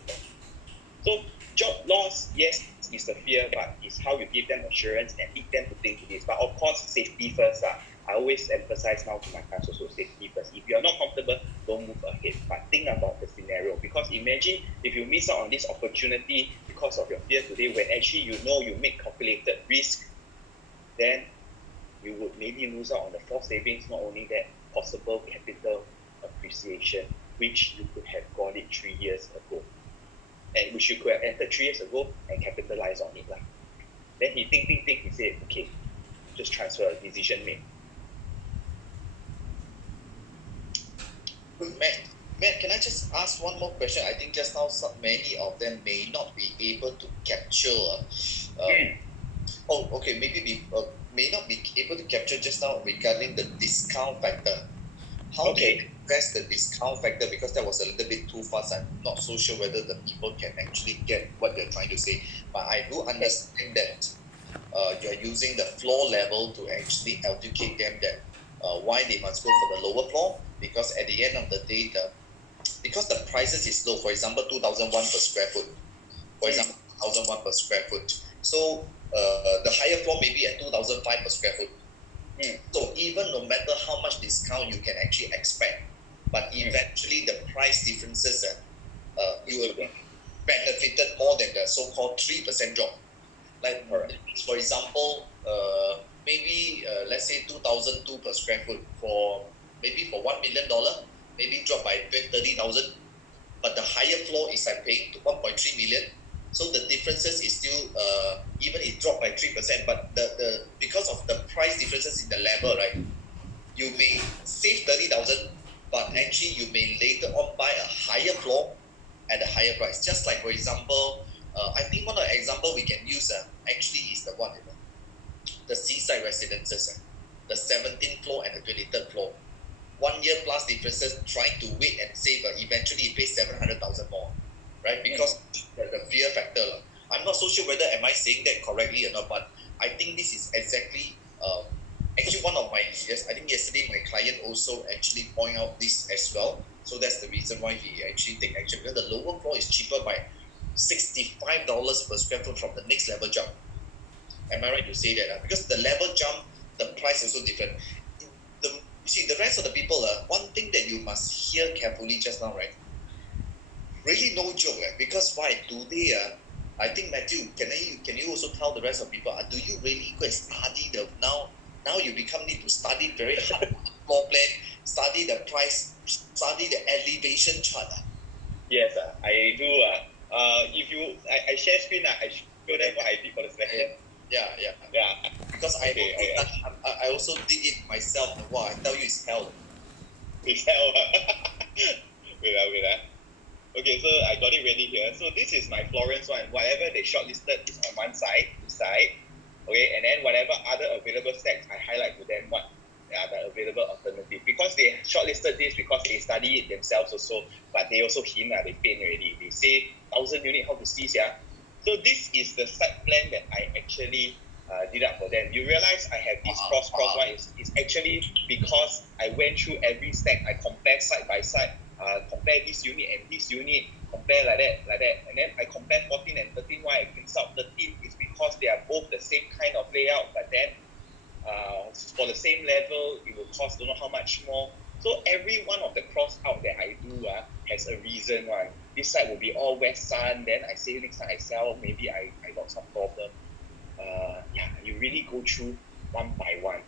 So job loss, yes, is the fear, but it's how you give them assurance and lead them to think this. But of course, safety first. I always emphasize now to my clients also safety first. If you're not comfortable, don't move ahead. But think about the scenario. Because imagine if you miss out on this opportunity because of your fear today, when actually you know you make calculated risk, then you would maybe lose out on the forced savings. Not only that, possible capital appreciation, which you could have got it 3 years ago. And which you could have entered 3 years ago and capitalized on it. Then he think, he said, okay, just transfer, decision made. Matt, can I just ask one more question? I think just now many of them may not be able to capture. May not be able to capture just now regarding the discount factor. How do you address the discount factor? Because that was a little bit too fast. I'm not so sure whether the people can actually get what you're trying to say. But I do understand that you're using the floor level to actually educate them that why they must go for the lower floor. Because at the end of the day, because the prices is low. For example, 2001 per square foot. For example, 2001 per square foot. So the higher floor may be at 2005 per square foot. So even no matter how much discount you can actually expect, but eventually the price differences, you will be benefited more than the so-called 3% drop. Like for example, maybe let's say 2002 per square foot for maybe for $1 million, maybe drop by 30,000, but the higher floor is like paying to 1.3 million. So the differences is still even it dropped by 3%, but the because of the price differences in the level, right? You may save 30,000, but actually you may later on buy a higher floor at a higher price. Just like for example, I think one of the example we can use actually is the one, the seaside residences, the 17th floor and the 23rd floor. 1 year plus differences, trying to wait and save, eventually you pay 700,000 more, right? Because the fear factor. I'm not so sure whether am I saying that correctly or not, but I think this is exactly actually one of my, yes, I think yesterday my client also actually point out this as well. So that's the reason why he actually take action, because the lower floor is cheaper by $65 per square foot from the next level jump. Am I right to say that? Because the level jump, the price is also different. You see, the rest of the people, one thing that you must hear carefully just now, right? Really no joke, because why? Today, I think Matthew, can you also tell the rest of people, do you really go and study now you need to study very hard floor plan, study the price, study the elevation chart? Yes, I do. If you, I share screen, I show them what I did for the selection. Yeah. Because I also did it myself. Wow, I tell you, it's hell. It's hell. Wait. Okay, so I got it ready here. So this is my Florence one. Whatever they shortlisted is on one side, this side. Okay, and then whatever other available stacks, I highlight to them what are the available alternative. Because they shortlisted this because they study it themselves also, but they also they paint already. They say 1,000 unit, how to see, yeah. So this is the site plan that I actually did up for them. You realize I have this cross one is actually because I went through every stack, I compare side by side, compare this unit and this unit, compare like that, and then I compare 14 and 13. Why I brings out 13 is because they are both the same kind of layout, but then for the same level, it will cost don't know how much more. So every one of the cross out that I do has a reason. One, this side will be all west sun. Then I say next time I sell, maybe I got some problem. You really go through one by one,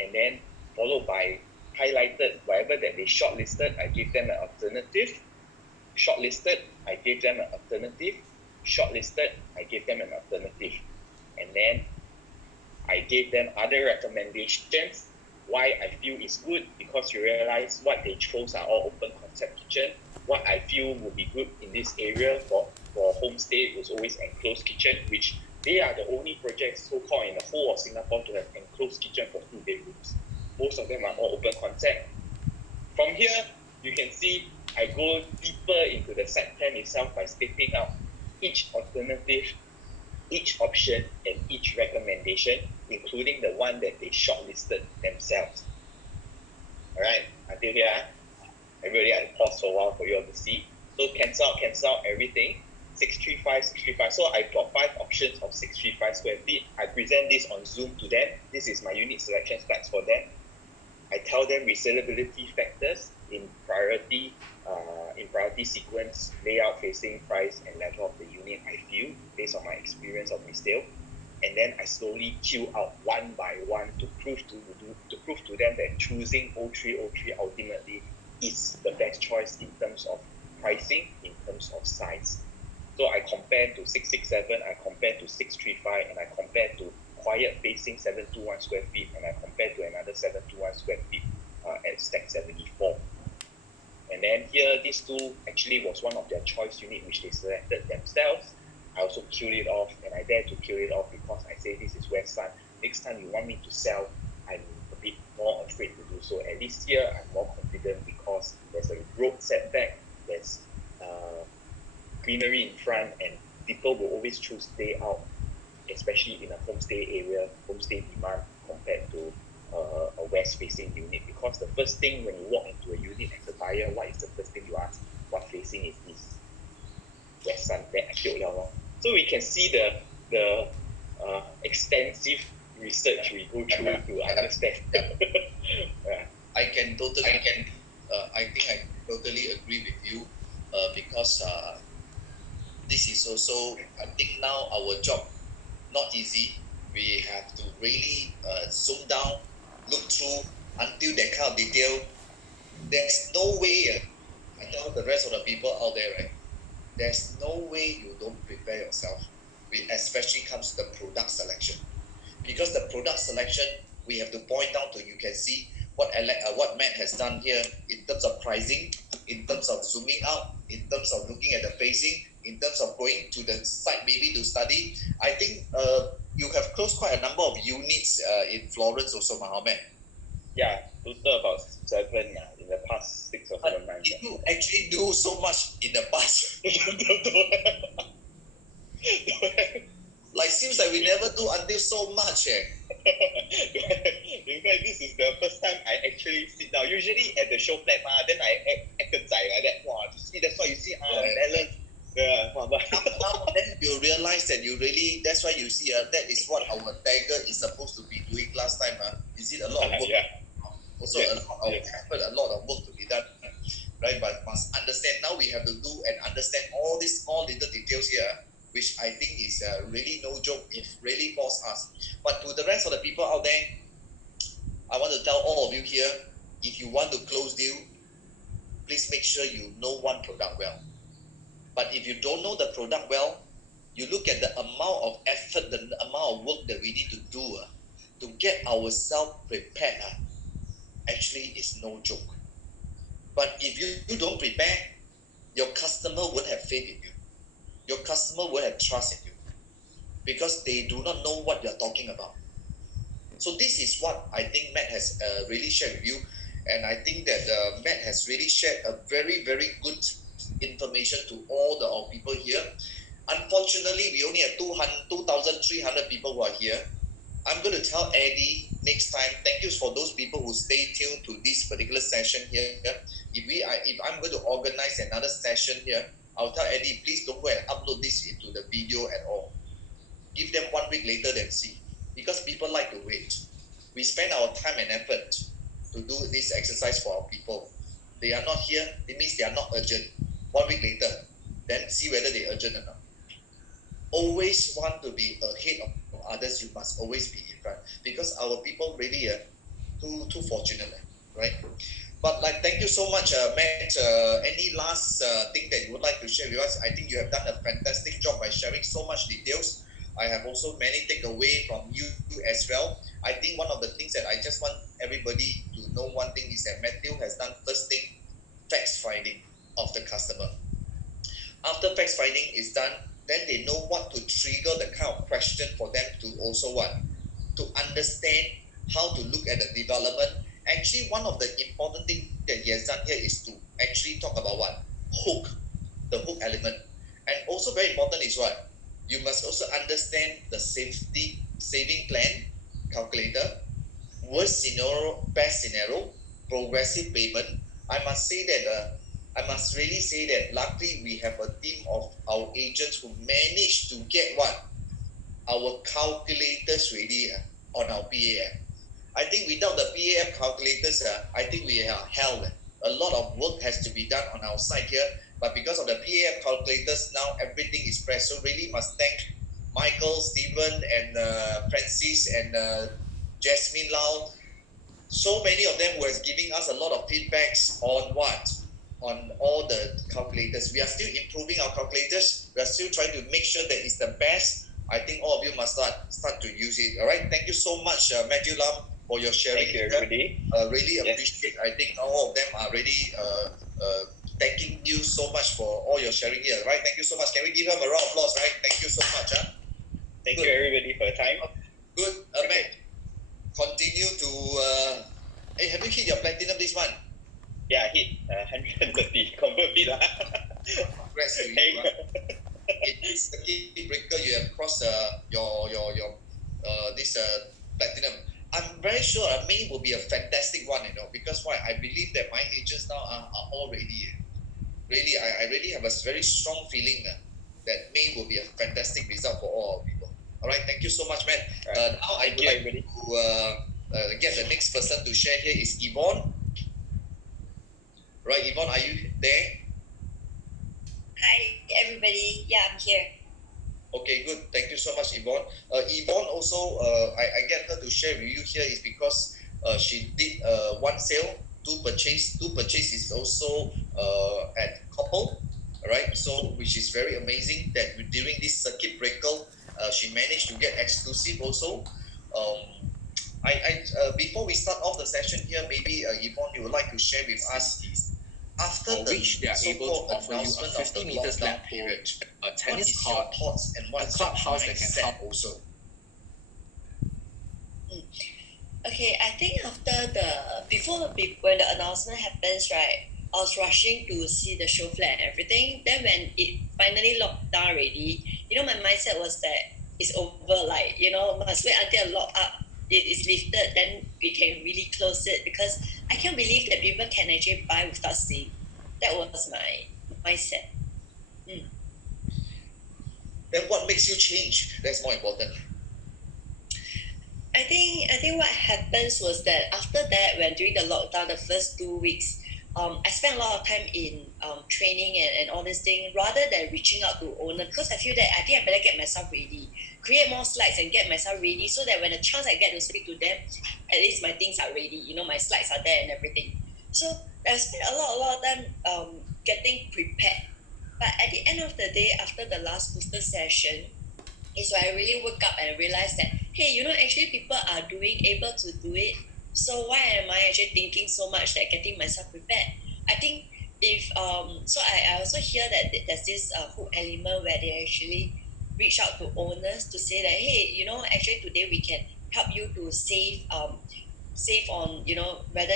and then followed by highlighted whatever that they shortlisted. I give them an alternative. Shortlisted, I gave them an alternative. Shortlisted, I gave them an alternative, and then I gave them other recommendations. Why I feel is good, because you realize what they chose are all open concept kitchen. What I feel would be good in this area for for homestay was always enclosed kitchen, which they are the only projects so-called in the whole of Singapore to have enclosed kitchen for 2 bedrooms. Most of them are all open concept. From here, you can see I go deeper into the site plan itself by stating out each alternative, each option, and each recommendation, including the one that they shortlisted themselves. All right, until here, everybody, I pause for a while for you all to see. So cancel out everything. 635, 635. So I got 5 options of 635 square feet. I present this on Zoom to them. This is my unit selection specs for them. I tell them resellability factors in priority sequence, layout, facing, price, and level of the unit I feel based on my experience of resale. And then I slowly queue out one by one to prove to them that choosing 0303 ultimately is the best choice in terms of pricing, in terms of size. So I compare to 667, I compare to 635, and I compare to quiet facing 721 square feet, and I compare to another 721 square feet at stack 74. And then here, these two actually was one of their choice unit which they selected themselves. I also queued it off, and I dare to queue it off because I say this is West Sun. Next time you want me to sell, I'm a bit more afraid to do so. At least here, I'm more confident because there's a road setback, there's greenery in front, and people will always choose layout, especially in a homestay area, homestay demand compared to a west-facing unit. Because the first thing when you walk into a unit as a buyer, what is the first thing you ask? What facing is this? West Sun. Then I killed lor. So we can see the extensive research we go through to understand. I think I totally agree with you because this is also, I think now our job not easy. We have to really zoom down, look through until that kind of detail. There's no way, I tell the rest of the people out there, right? There's no way you don't prepare yourself, especially comes to the product selection. Because the product selection, we have to point out to, you can see what Matt has done here in terms of pricing, in terms of zooming out, in terms of looking at the facing, in terms of going to the site maybe to study. I think you have closed quite a number of units in Florence also, Mohammed. Yeah, total about 7 in the past 6 or 7 months. Did you actually do so much in the past? Like, seems like we never do until so much. In fact, this is the first time I actually sit down. Usually at the show flat, then I act a zai like that. Wow, that's why you see balance. Yeah, but now then you realize that you really, that's why you see that is what our tagger is supposed to be doing last time. Is it a lot of work? Also a lot of effort, a lot of work to be done, right? But must understand, now we have to do and understand all these small little details here, which I think is really no joke if really costs us. But to the rest of the people out there, I want to tell all of you here, if you want to close deal, please make sure you know one product well. But if you don't know the product well, you look at the amount of effort, the amount of work that we need to do to get ourselves prepared, actually is no joke. But if you don't prepare, your customer won't have faith in you. Your customer won't have trust in you because they do not know what you're talking about. So this is what I think Matt has really shared with you. And I think that Matt has really shared a very, very good information to all our people here. Unfortunately, we only have 2,300 people who are here. I'm going to tell Eddie next time, thank you for those people who stay tuned to this particular session here. If I'm going to organize another session here, I'll tell Eddie, please don't go and upload this into the video at all. Give them 1 week later, then see. Because people like to wait. We spend our time and effort to do this exercise for our people. They are not here, it means they are not urgent. 1 week later, then see whether they urgent or not. Always want to be ahead of others, you must always be in front. Because our people really are too fortunate, right? But like, thank you so much, Matt. Any last thing that you would like to share with us? I think you have done a fantastic job by sharing so much details. I have also many takeaway from you as well. I think one of the things that I just want everybody to know one thing is that Matthew has done first thing, facts finding of the customer. After fact finding is done, then they know what to trigger the kind of question for them to also what? To understand how to look at the development. Actually, one of the important things that he has done here is to actually talk about what? Hook, the hook element. And also very important is what? You must also understand the saving plan calculator, worst scenario, best scenario, progressive payment. I must say that I must really say that luckily we have a team of our agents who managed to get what? Our calculators ready on our PAF. I think without the PAF calculators, I think we are held. A lot of work has to be done on our side here, but because of the PAF calculators, now everything is pressed. So really must thank Michael, Stephen, and Francis, and Jasmine Lau. So many of them who is giving us a lot of feedbacks on what? On all the calculators. We are still improving our calculators. We are still trying to make sure that it's the best. I think all of you must start to use it. All right. Thank you so much, Matthew Lam, for your sharing. Thank you, everybody. Really appreciate. I think all of them are really thanking you so much for all your sharing here. Right. Thank you so much. Can we give them a round of applause? Right. Thank you so much. Thank you, everybody, for your time. Good. Matt, continue to. Hey, have you hit your platinum this month? Yeah, I hit 130. Convert it lah. Congrats to you. In this circuit breaker, you have crossed your this platinum. I'm very sure May will be a fantastic one, because why? I believe that my agents now are all ready. Really, I really have a very strong feeling that May will be a fantastic result for all our people. All right, thank you so much, Matt. Now I would like to get the next person to share here is Yvonne. Right, Yvonne, are you there? Hi, everybody. Yeah, I'm here. Okay, good. Thank you so much, Yvonne. Yvonne also, I get her to share with you here is because she did one sale, two purchase. Two purchase is also at Couple, right? So, which is very amazing that during this circuit breaker, she managed to get exclusive also. Before we start off the session here, maybe Yvonne, you would like to share with us after which they are able to offer you a 50 meters lap period, a tennis court, thoughts and what's a clubhouse that can help also? Okay, I think when the announcement happens, right, I was rushing to see the show flat and everything. Then when it finally locked down already, my mindset was that it's over, like, must wait until it locked up, it is lifted, then we can really close it, because I can't believe that people can actually buy without seeing. That was my mindset. Then what makes you change? That's more important. I think what happens was that after that, when during the lockdown, the first 2 weeks, I spent a lot of time in training and all this thing, rather than reaching out to owner, because I feel that I think I better get myself ready, create more slides and get myself ready, so that when the chance I get to speak to them, at least my things are ready, my slides are there and everything. So I spent a lot of time getting prepared. But at the end of the day, after the last booster session, is when I really woke up and realized that, hey, actually people are able to do it. So why am I actually thinking so much that getting myself prepared? I think if so I also hear that there's this hook element where they actually reach out to owners to say that, hey, actually today we can help you to save on whether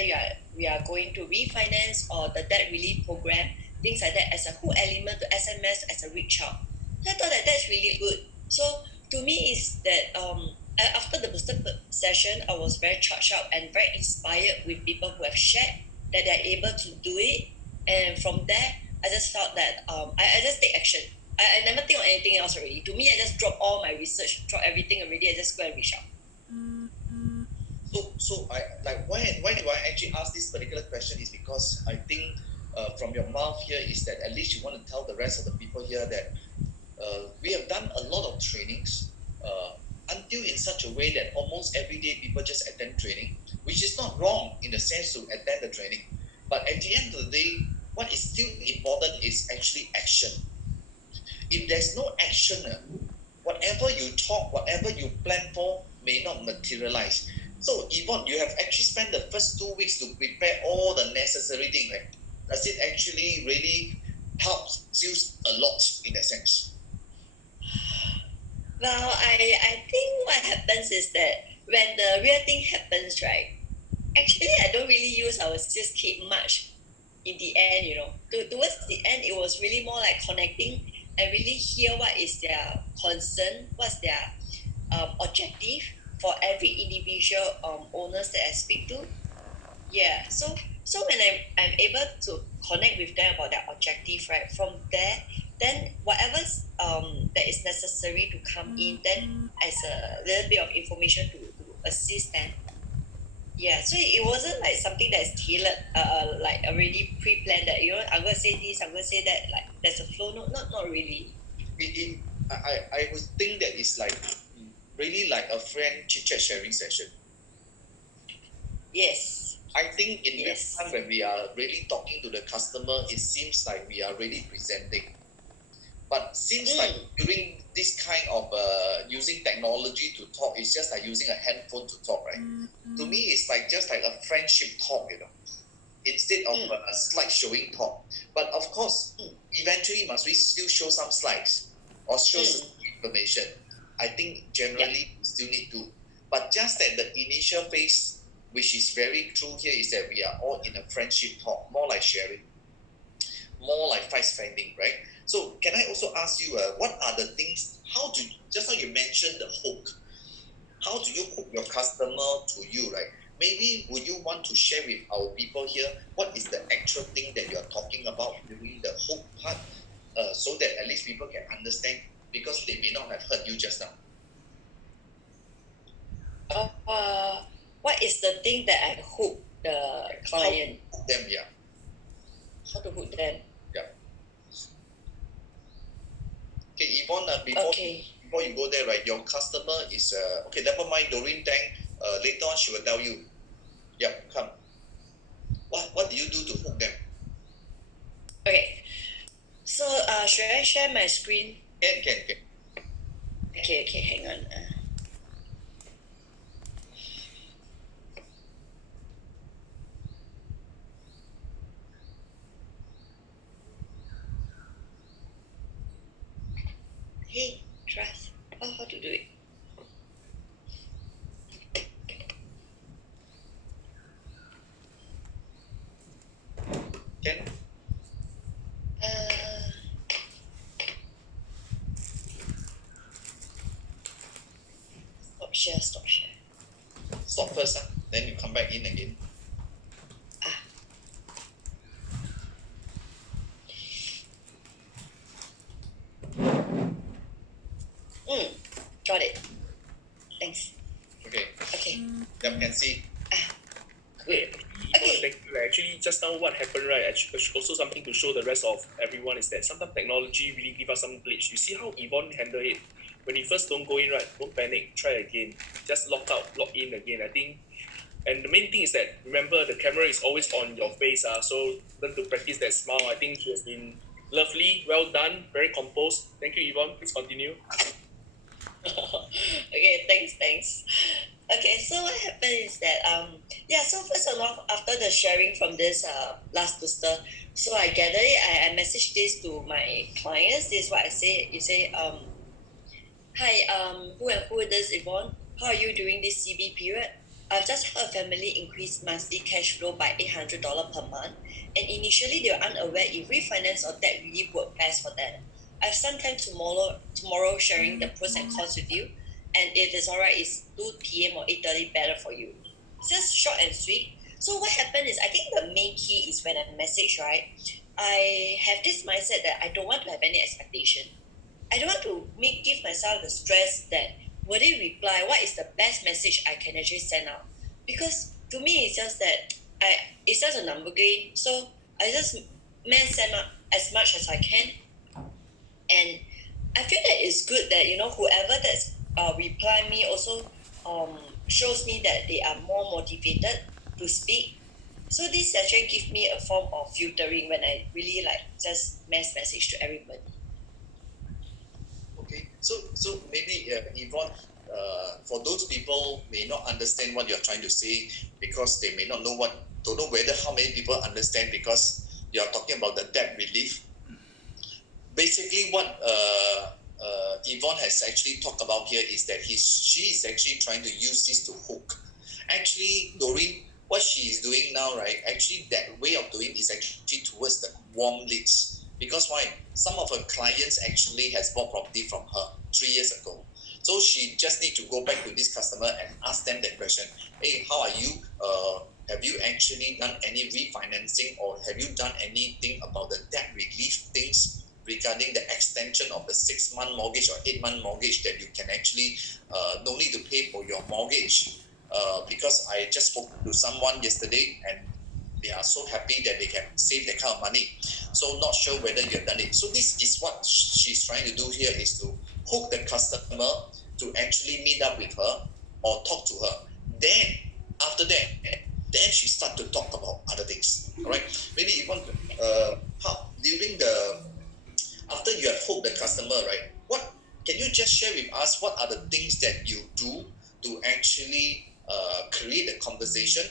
we are going to refinance or the debt relief program, things like that, as a hook element to SMS as a reach out. So I thought that that's really good. So to me is that after the booster session, I was very charged up and very inspired with people who have shared that they're able to do it. And from there, I just felt that I just take action. I never think of anything else already. To me, I just drop all my research, drop everything already. I just go and reach out. So I like why do I actually ask this particular question is because I think from your mouth here is that at least you want to tell the rest of the people here that we have done a lot of trainings until in such a way that almost every day people just attend training, which is not wrong in the sense to attend the training. But at the end of the day, what is still important is actually action. If there's no action, whatever you talk, whatever you plan for may not materialize. So Yvonne, you have actually spent the first 2 weeks to prepare all the necessary things, right? Does it actually really help you a lot? Well, I think what happens is that when the real thing happens, right? Actually, I don't really use our sales kit much in the end, towards the end, it was really more like connecting and really hear what is their concern, what's their objective for every individual owners that I speak to. Yeah, so when I'm able to connect with them about their objective, right, from there, then whatever that is necessary to come in, then as a little bit of information to assist them. Yeah, so it wasn't like something that is tailored, like already pre-planned that I'm gonna say this, I'm gonna say that. Like there's a flow. No, not really. I would think that it's like really like a friend chit chat sharing session. Yes. I think in real Yes. time when we are really talking to the customer, it seems like we are really presenting. But seems like during this kind of using technology to talk, it's just like using a handphone to talk, right? To me, it's like just like a friendship talk, instead of a slide showing talk. But of course, eventually must we still show some slides or show some information? I think generally we still need to. But just that the initial phase, which is very true here, is that we are all in a friendship talk, more like sharing, more like price finding, right? So can I also ask you, what are the things, just now you mentioned the hook, how do you hook your customer to you, right? Maybe would you want to share with our people here, what is the actual thing that you're talking about during the hook part, so that at least people can understand, because they may not have heard you just now. What is the thing that I hook the client? How to hook them, yeah. How to hook them? Yeah. Okay, Yvonne, before you go there, right, your customer is, okay, never mind, Doreen Tang, later on she will tell you. Yeah, come. What do you do to hook them? Okay, so should I share my screen? Can. Okay, hang on. Hey, trust. Oh, how to do it? Can? Stop share. Stop first, then you come back in again. Got it. Thanks. Okay. Yep, can see. Good. Thank you. Actually, just now what happened, right? Also something to show the rest of everyone is that sometimes technology really give us some glitch. You see how Yvonne handle it. When you first don't go in, right, don't panic. Try again. Just log out, log in again. I think. And the main thing is that remember the camera is always on your face. So learn to practice that smile. I think she has been lovely, well done, very composed. Thank you, Yvonne. Please continue. Okay, thanks. Okay, so what happened is that so first of all, after the sharing from this last booster, so I gather it, I message this to my clients. This is what I say. You say hi, who and who is Yvonne? How are you during this CB period? I've just heard family increased monthly cash flow by $800 per month, and initially they were unaware if refinance or debt relief worked best for them. I've some time tomorrow sharing the pros and cons with you, and if it's alright, it's 2 p.m. or 8:30 better for you. It's just short and sweet. So what happened is, I think the main key is when I message, right? I have this mindset that I don't want to have any expectation. I don't want to give myself the stress that will they reply, what is the best message I can actually send out? Because to me, it's just that it's just a number game. So I just send out as much as I can. And I feel that it's good that, whoever that's reply me also shows me that they are more motivated to speak. So this actually gives me a form of filtering when I really just mass message to everybody. Okay, so maybe Yvonne, for those people may not understand what you're trying to say, because they may not know don't know whether how many people understand, because you're talking about the debt relief. Basically, what Yvonne has actually talked about here is that she is actually trying to use this to hook. Actually, Doreen, what she is doing now, right? Actually, that way of doing is actually towards the warm leads. Because why? Some of her clients actually has bought property from her 3 years ago. So she just need to go back to this customer and ask them that question. Hey, how are you? Have you actually done any refinancing, or have you done anything about the debt relief things regarding the extension of the 6-month mortgage or 8-month mortgage that you can actually no need to pay for your mortgage? Because I just spoke to someone yesterday and they are so happy that they can save that kind of money. So not sure whether you have done it. So this is what she's trying to do here, is to hook the customer to actually meet up with her or talk to her. Then after that, then she start to talk about other things. All right. Maybe you want to how during the after you have hooked the customer, right? What can you just share with us? What are the things that you do to actually create a conversation?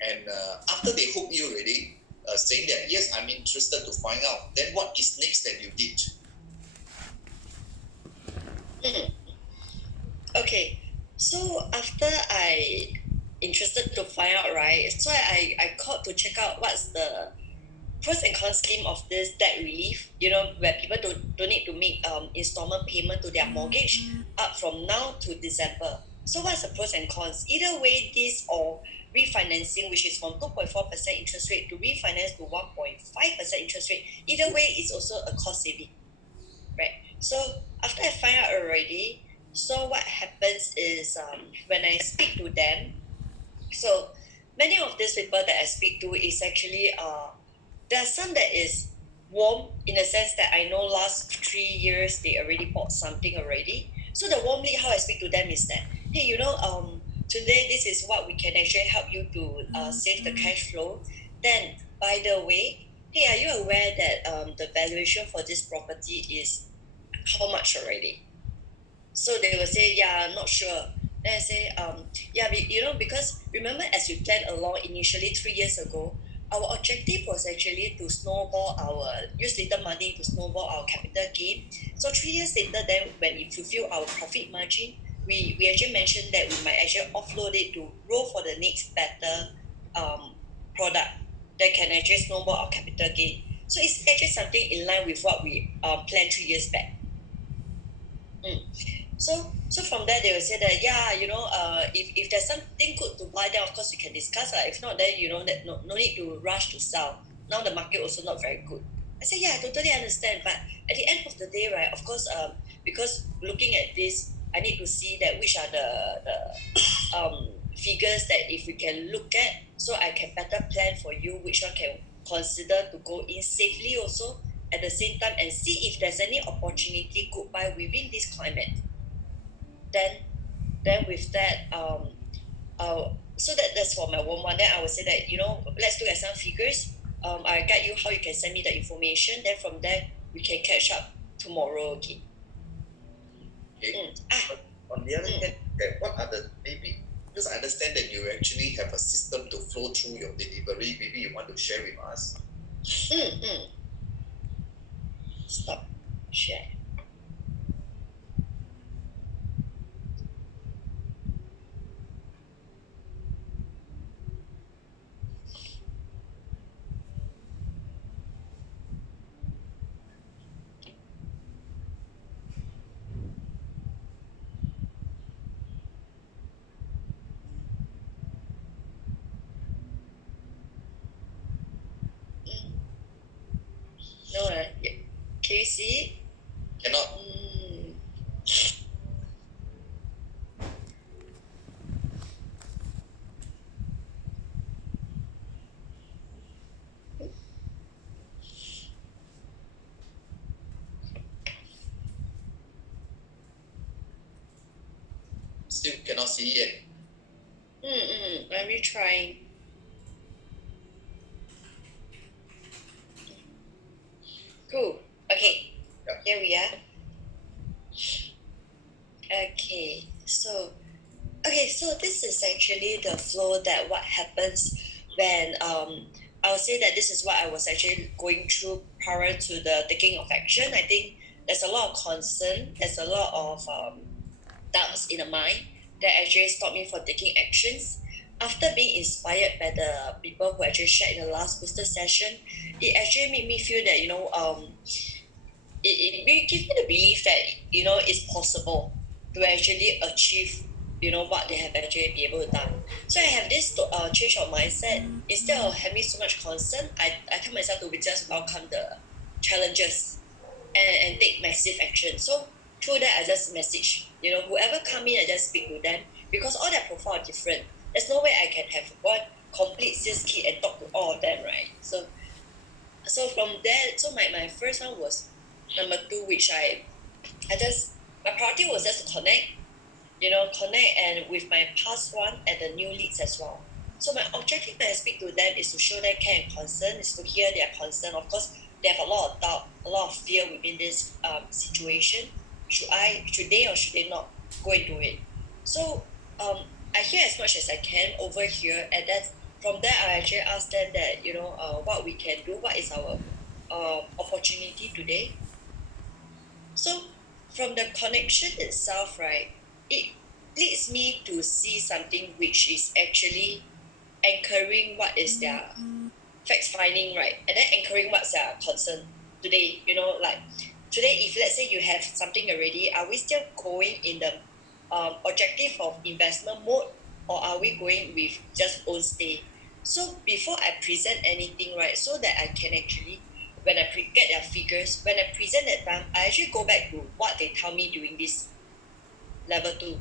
And after they hook you already, saying that yes, I'm interested to find out. Then what is next that you did? Okay, so after I interested to find out, right? So I called to check out what's the pros and cons scheme of this debt relief. You know, where people don't need to make installment payment to their mortgage up from now to December. So what's the pros and cons? Either way, this or refinancing, which is from 2.4% interest rate to refinance to 1.5% interest rate. Either way, it's also a cost saving, right? So after I find out already, so what happens is when I speak to them, so many of these people that I speak to is actually there are some that is warm in the sense that I know last 3 years they already bought something already. So the warm lead, how I speak to them is that, hey, today this is what we can actually help you to save the cash flow. Then, by the way, hey, are you aware that the valuation for this property is how much already? So they will say, yeah, I'm not sure. Then I say, yeah, because remember, as we planned along initially 3 years ago, our objective was actually to use little money to snowball our capital gain. So 3 years later, then when we fulfill our profit margin, we actually mentioned that we might actually offload it to roll for the next better product that can actually snowball our capital gain. So it's actually something in line with what we planned 3 years back. So from there they will say that, yeah, if there's something good to buy, then of course we can discuss. If not, then that no need to rush to sell. Now the market also not very good. I say, yeah, I totally understand, but at the end of the day, right, of course, because looking at this, I need to see that which are the figures that if we can look at, so I can better plan for you which one can consider to go in safely also at the same time, and see if there's any opportunity could buy within this climate. Then with that, so that's for my one. Then I would say that, let's look at some figures. I guide you how you can send me the information. Then from there we can catch up tomorrow. Okay. Okay. But on the other hand, what are the maybe, because I understand that you actually have a system to flow through your delivery. Maybe you want to share with us. Stop. Share. No, can you see? Cannot. Still cannot see yet. I'm retrying. Cool. Okay. Yeah. Here we are. Okay. So this is actually the flow that what happens when I would say that this is what I was actually going through prior to the taking of action. I think there's a lot of concern, there's a lot of doubts in the mind that actually stopped me from taking actions. After being inspired by the people who actually shared in the last booster session, it actually made me feel that, it gives me the belief that, it's possible to actually achieve, what they have actually been able to done. So I have this change of mindset. Instead of having so much concern, I tell myself to be just welcome the challenges and take massive action. So through that, I just message, whoever come in, I just speak to them because all their profile are different. There's no way I can have one complete sales kit and talk to all of them, right? So from there, so my first one was number 2, which my priority was just to connect, and with my past one and the new leads as well. So my objective when I speak to them is to show them care and concern, is to hear their concern. Of course, they have a lot of doubt, a lot of fear within this situation. Should they or should they not go into it? So I hear as much as I can over here, and then from there I actually ask them that what we can do, what is our opportunity today. So from the connection itself, right, it leads me to see something which is actually anchoring what is their facts finding, right, and then anchoring what's their concern today. Like today, if let's say you have something already, are we still going in the objective of investment mode, or are we going with just own stay? So before I present anything, right, so that I can actually, when I get their figures, when I present that time, I actually go back to what they tell me during this level 2.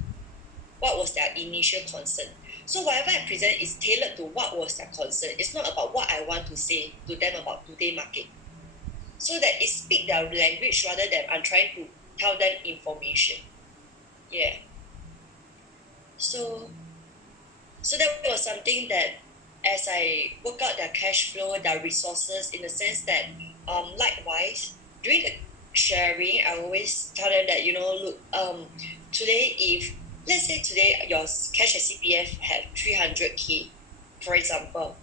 What was their initial concern? So whatever I present is tailored to what was their concern. It's not about what I want to say to them about today market. So that it speak their language rather than I'm trying to tell them information. Yeah. So that was something that as I work out their cash flow, their resources, in the sense that likewise during the sharing, I always tell them that look, today, if let's say today your cash at CPF have 300k, for example,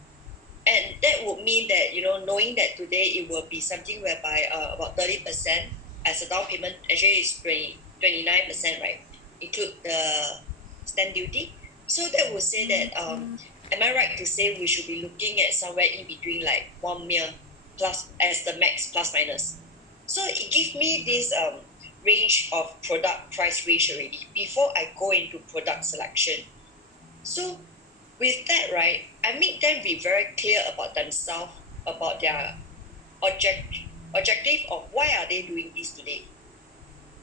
and that would mean that knowing that today it will be something whereby about 30% as a down payment, actually is 29%, right, include the stamp duty. So that would say that am I right to say we should be looking at somewhere in between, like 1 mil plus as the max plus minus? So it gives me this range of product price range already before I go into product selection. So with that, right, I make them be very clear about themselves, about their objective of why are they doing this today,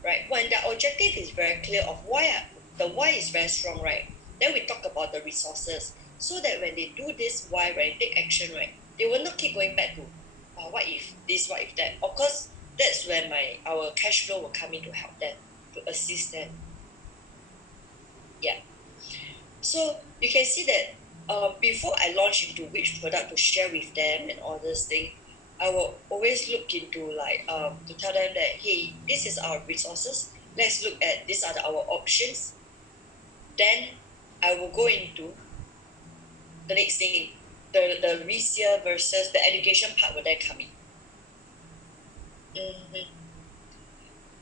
right? When the objective is very clear of the why is very strong, right, then we talk about the resources, so that when they do this why, when they take action, right, they will not keep going back to what if this, what if that. Of course, that's when our cash flow will come in to help them, to assist them. Yeah. So you can see that before I launch into which product to share with them and all this thing, I will always look into to tell them that, hey, this is our resources. Let's look at these are our options. Then I will go into the next thing, the resale versus the education part will then come in. Mm-hmm.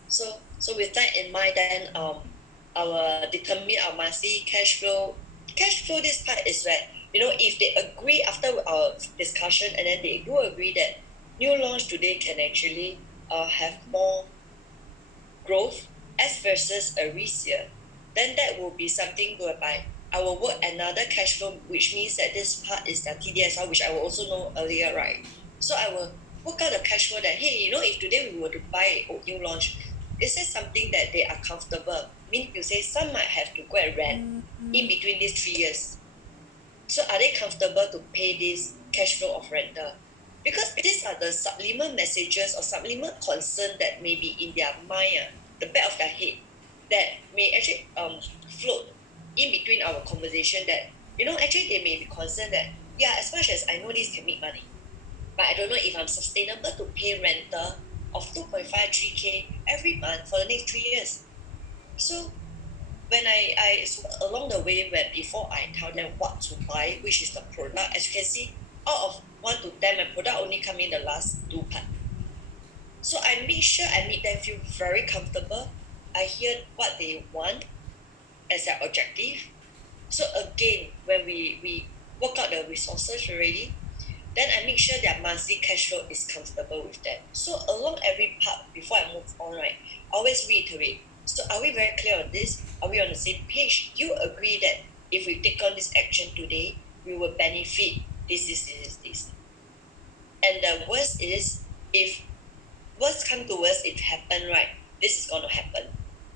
So with that in mind, then I will determine our monthly cash flow. Cash flow, this part is that if they agree after our discussion, and then they do agree that new launch today can actually have more growth as versus a resale, then that will be something whereby I will work another cash flow, which means that this part is the TDSR, which I will also know earlier, right? So I will work out the cash flow that, hey, if today we were to buy a new launch, is that something that they are comfortable? Meaning to say some might have to go and rent in between these 3 years. So are they comfortable to pay this cash flow of rental? Because these are the subliminal messages or subliminal concern that may be in their mind, the back of their head, that may actually float in between our conversation, that actually they may be concerned that, yeah, as much as I know this can make money, but I don't know if I'm sustainable to pay rental of 2.53k every month for the next 3 years. So when so along the way, when before I tell them what to buy, which is the product, as you can see, out of 1 to 10, my product only come in the last 2 part. So I make sure I make them feel very comfortable. I hear what they want as their objective. So again, when we work out the resources already, then I make sure their monthly cash flow is comfortable with that. So along every part, before I move on, right, I always reiterate. So are we very clear on this? Are we on the same page? Do you agree that if we take on this action today, we will benefit this? And the worst is, if worst come to worst, it happen, right, this is gonna happen.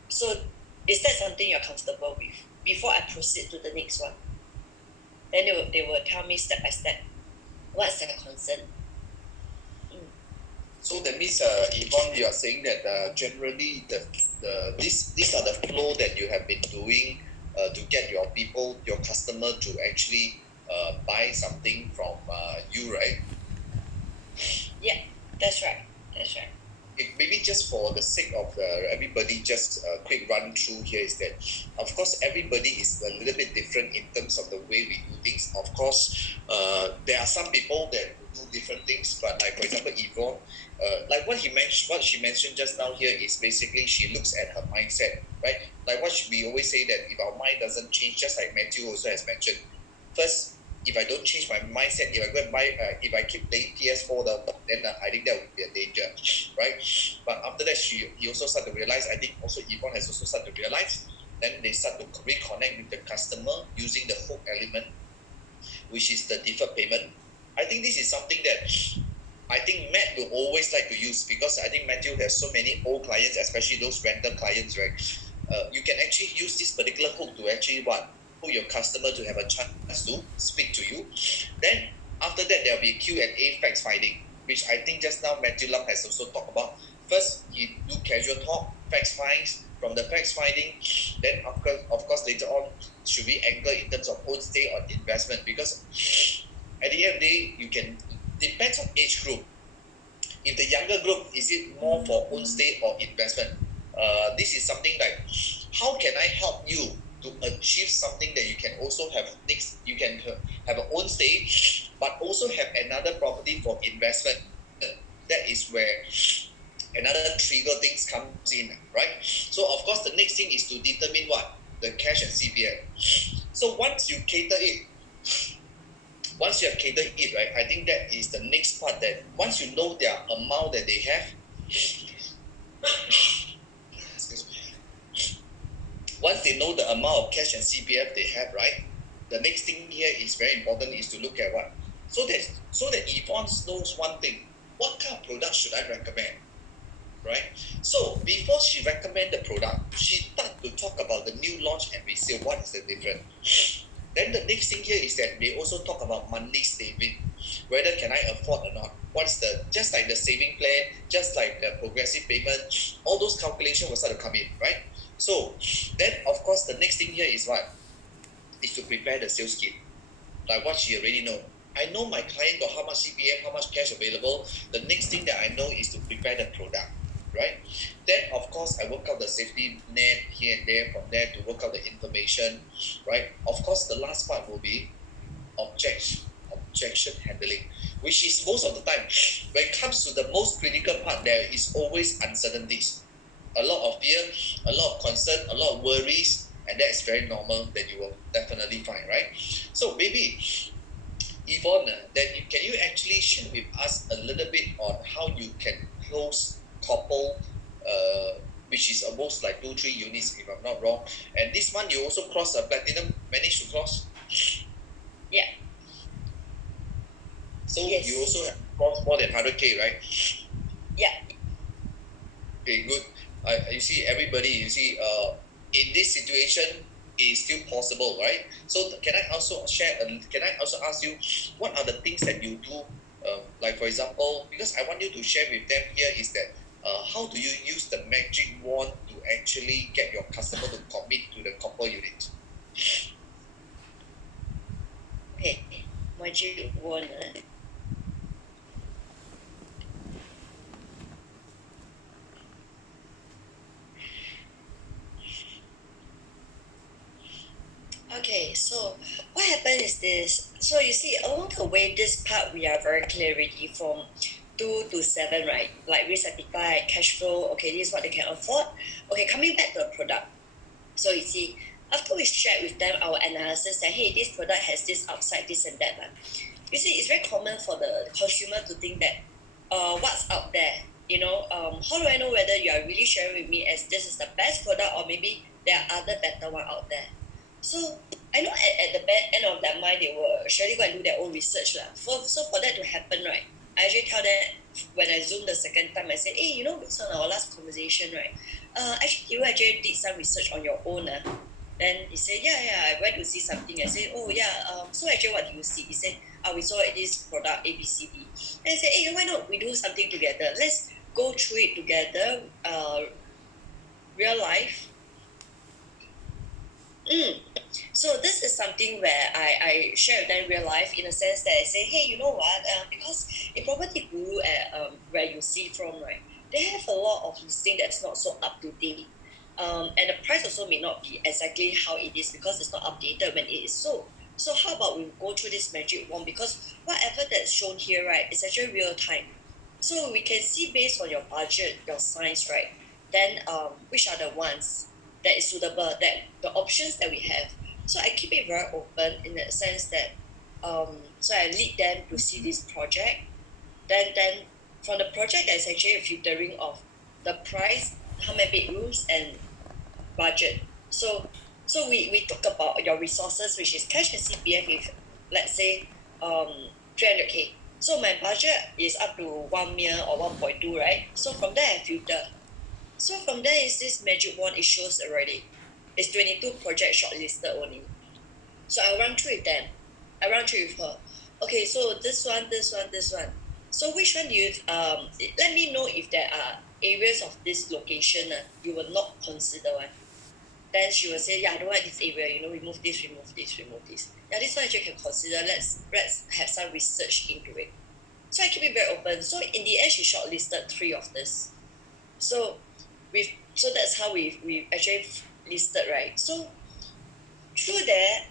So is that something you're comfortable with before I proceed to the next one? Then they will tell me step by step what's their concern. So that means, Yvonne, you are saying that generally these are the flow that you have been doing to get your people, your customer to actually buy something from you, right? Yeah, that's right. That's right. Maybe just for the sake of everybody, just a quick run through here is that, of course, everybody is a little bit different in terms of the way we do things. Of course, there are some people that do different things, but like for example, Yvonne, like what she mentioned just now here is basically she looks at her mindset, right? Like we always say that if our mind doesn't change, just like Matthew also has mentioned, first, if I don't change my mindset, if I go and buy, if I keep playing PS4, then I think that would be a danger, right? But after that, he also start to realize. I think also Yvonne has also started to realize. Then they start to reconnect with the customer using the hook element, which is the deferred payment. I think this is something that I think Matt will always like to use, because I think Matthew has so many old clients, especially those rental clients, right? You can actually use this particular hook to actually put your customer to have a chance to speak to you. Then after that, there will be Q&A fact finding, which I think just now Matthew Lam has also talked about. First, you do casual talk, facts finds. From the facts finding, then of course later on, should we anchor in terms of own stay or investment? Because at the end of the day, you can, depends on age group. If the younger group, is it more for own stay or investment? This is something like, how can I help you to achieve something that you can also have next, you can have an own stay, but also have another property for investment. That is where another trigger things comes in, right? So of course, the next thing is to determine what? The cash and CPF. So once you cater it, once you have catered it, right, I think that is the next part, that once you know their amount that they have, excuse me, once they know the amount of cash and CPF they have, right, the next thing here is very important, is to look at what? So that Yvonne knows one thing, what kind of product should I recommend? Right? So before she recommend the product, she start to talk about the new launch and resale, what is the difference? Then the next thing here is that they also talk about monthly saving, whether can I afford or not. What's the, just like the saving plan, just like the progressive payment, all those calculations will start to come in, right? So then of course the next thing here is what? Is to prepare the sales kit, like what she already know. I know my client got how much CPF, how much cash available. The next thing that I know is to prepare the product, right? Then of course I work out the safety net here and there, from there to work out the information, right? Of course the last part will be objection handling, which is most of the time when it comes to the most critical part, there is always uncertainties, a lot of fear, a lot of concern, a lot of worries, and that is very normal, that you will definitely find, right? So maybe Yvonne, can you actually share with us a little bit on how you can close couple, which is almost like 2-3 units, if I'm not wrong. And this one you also cross a platinum, managed to cross. Yeah. So Yes. you also have crossed more than 100K, right? Yeah. Okay, good. You see, everybody, in this situation, is still possible, right? So can I also ask you, what are the things that you do? Like for example, because I want you to share with them here is that, how do you use the magic wand to actually get your customer to commit to the couple unit? Okay. Magic wand. Okay, so what happened is this. So you see, along the way, this part we are very clear already from 2 to 7, right? Like risk appetite, cash flow, okay, this is what they can afford. Okay, coming back to the product. So you see, after we shared with them our analysis that, hey, this product has this upside, this and that, you see, it's very common for the consumer to think that what's out there, how do I know whether you are really sharing with me as this is the best product or maybe there are other better one out there. So I know at the back end of their mind, they will surely go and do their own research. So for that to happen, right, I actually tell them when I Zoom the second time, I said, hey, based on our last conversation, right, actually you actually did some research on your own. Then he said, yeah, I went to see something. I said, oh yeah, so actually what do you see? He said, we saw this product ABCD. And I said, hey, why not we do something together? Let's go through it together, real life. So this is something where I share with them real life in a sense that I say, hey, you know what? Because a property guru at where you see from, right, they have a lot of listing that's not so up to date. And the price also may not be exactly how it is because it's not updated when it is sold. So how about we go through this magic wand, because whatever that's shown here, right, is actually real time. So we can see based on your budget, your size, right, then which are the ones that is suitable, that the options that we have. So I keep it very open in the sense that so I lead them to see this project. Then from the project there's actually a filtering of the price, how many bedrooms and budget. So we talk about your resources, which is cash and CPF with let's say 300k. So my budget is up to 1 million or 1.2, right? So from there I filter. So from there is this magic wand, it shows already. It's 22 projects shortlisted only. So I run through with them. I run through with her. Okay, so this one. So which one do you let me know if there are areas of this location you will not consider one. Then she will say, yeah, I don't like this area, remove this. Yeah, this one actually can consider. Let's have some research into it. So I keep it very open. So in the end she shortlisted 3 of this. So that's how we actually listed, right? So through there,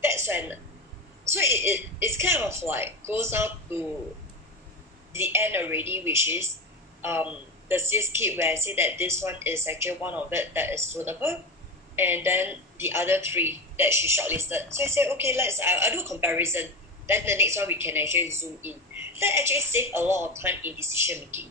that's when so it's kind of like goes out to the end already, which is the CS kit where I say that this one is actually one of it that is suitable, and then the other 3 that she shortlisted. So I said, okay, I'll do comparison. Then the next one we can actually zoom in. That actually save a lot of time in decision making.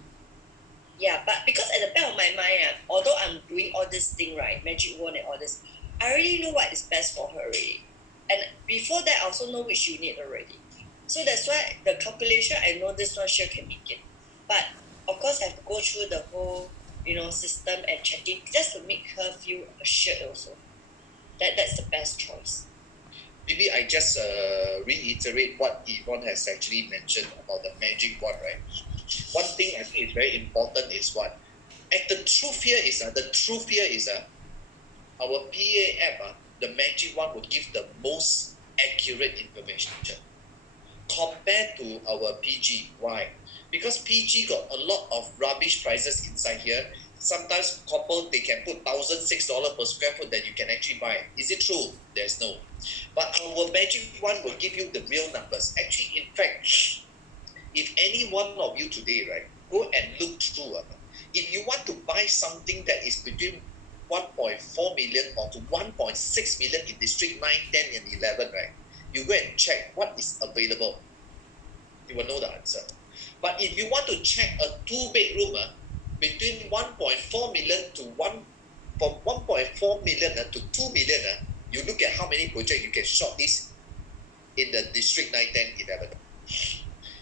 Yeah, but because at the back of my mind, although I'm doing all this thing, right, magic wand and all this, I already know what is best for her already. And before that, I also know which unit already. So that's why the calculation, I know this one sure can make it. But of course, I have to go through the whole, system and checking just to make her feel assured also. That's the best choice. Maybe I just reiterate what Yvonne has actually mentioned about the magic wand, right? One thing I think is very important is what? The truth here is our PA app, the magic wand will give the most accurate information compared to our PG. Why? Because PG got a lot of rubbish prices inside here. Sometimes couple they can put $1,006 per square foot that you can actually buy. Is it true? There's no. But our magic wand will give you the real numbers. Actually, in fact, if any one of you today, right, go and look through. If you want to buy something that is between 1.4 million or to 1.6 million in District 9, 10, and 11, right, you go and check what is available. You will know the answer. But if you want to check a 2-bedroom between 1.4 million to from 1.4 million to 2 million, you look at how many projects you can shortlist in the District 9, 10, 11.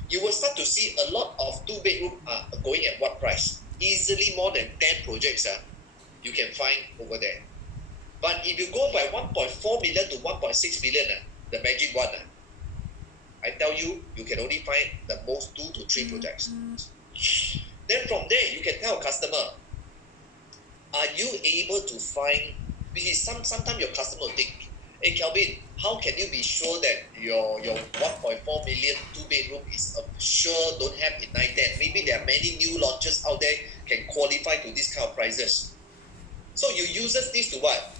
You will start to see a lot of 2-bedroom are going at what price? Easily more than 10 projects you can find over there. But if you go by 1.4 million to 1.6 million, the magic one, I tell you, you can only find the most 2 to 3 projects. Then from there, you can tell a customer, are you able to find, because sometimes your customer will think, hey Kelvin, how can you be sure that your 1.4 million 2-bedroom is sure don't have in 910? Maybe there are many new launches out there can qualify to this kind of prices. So you uses this to what?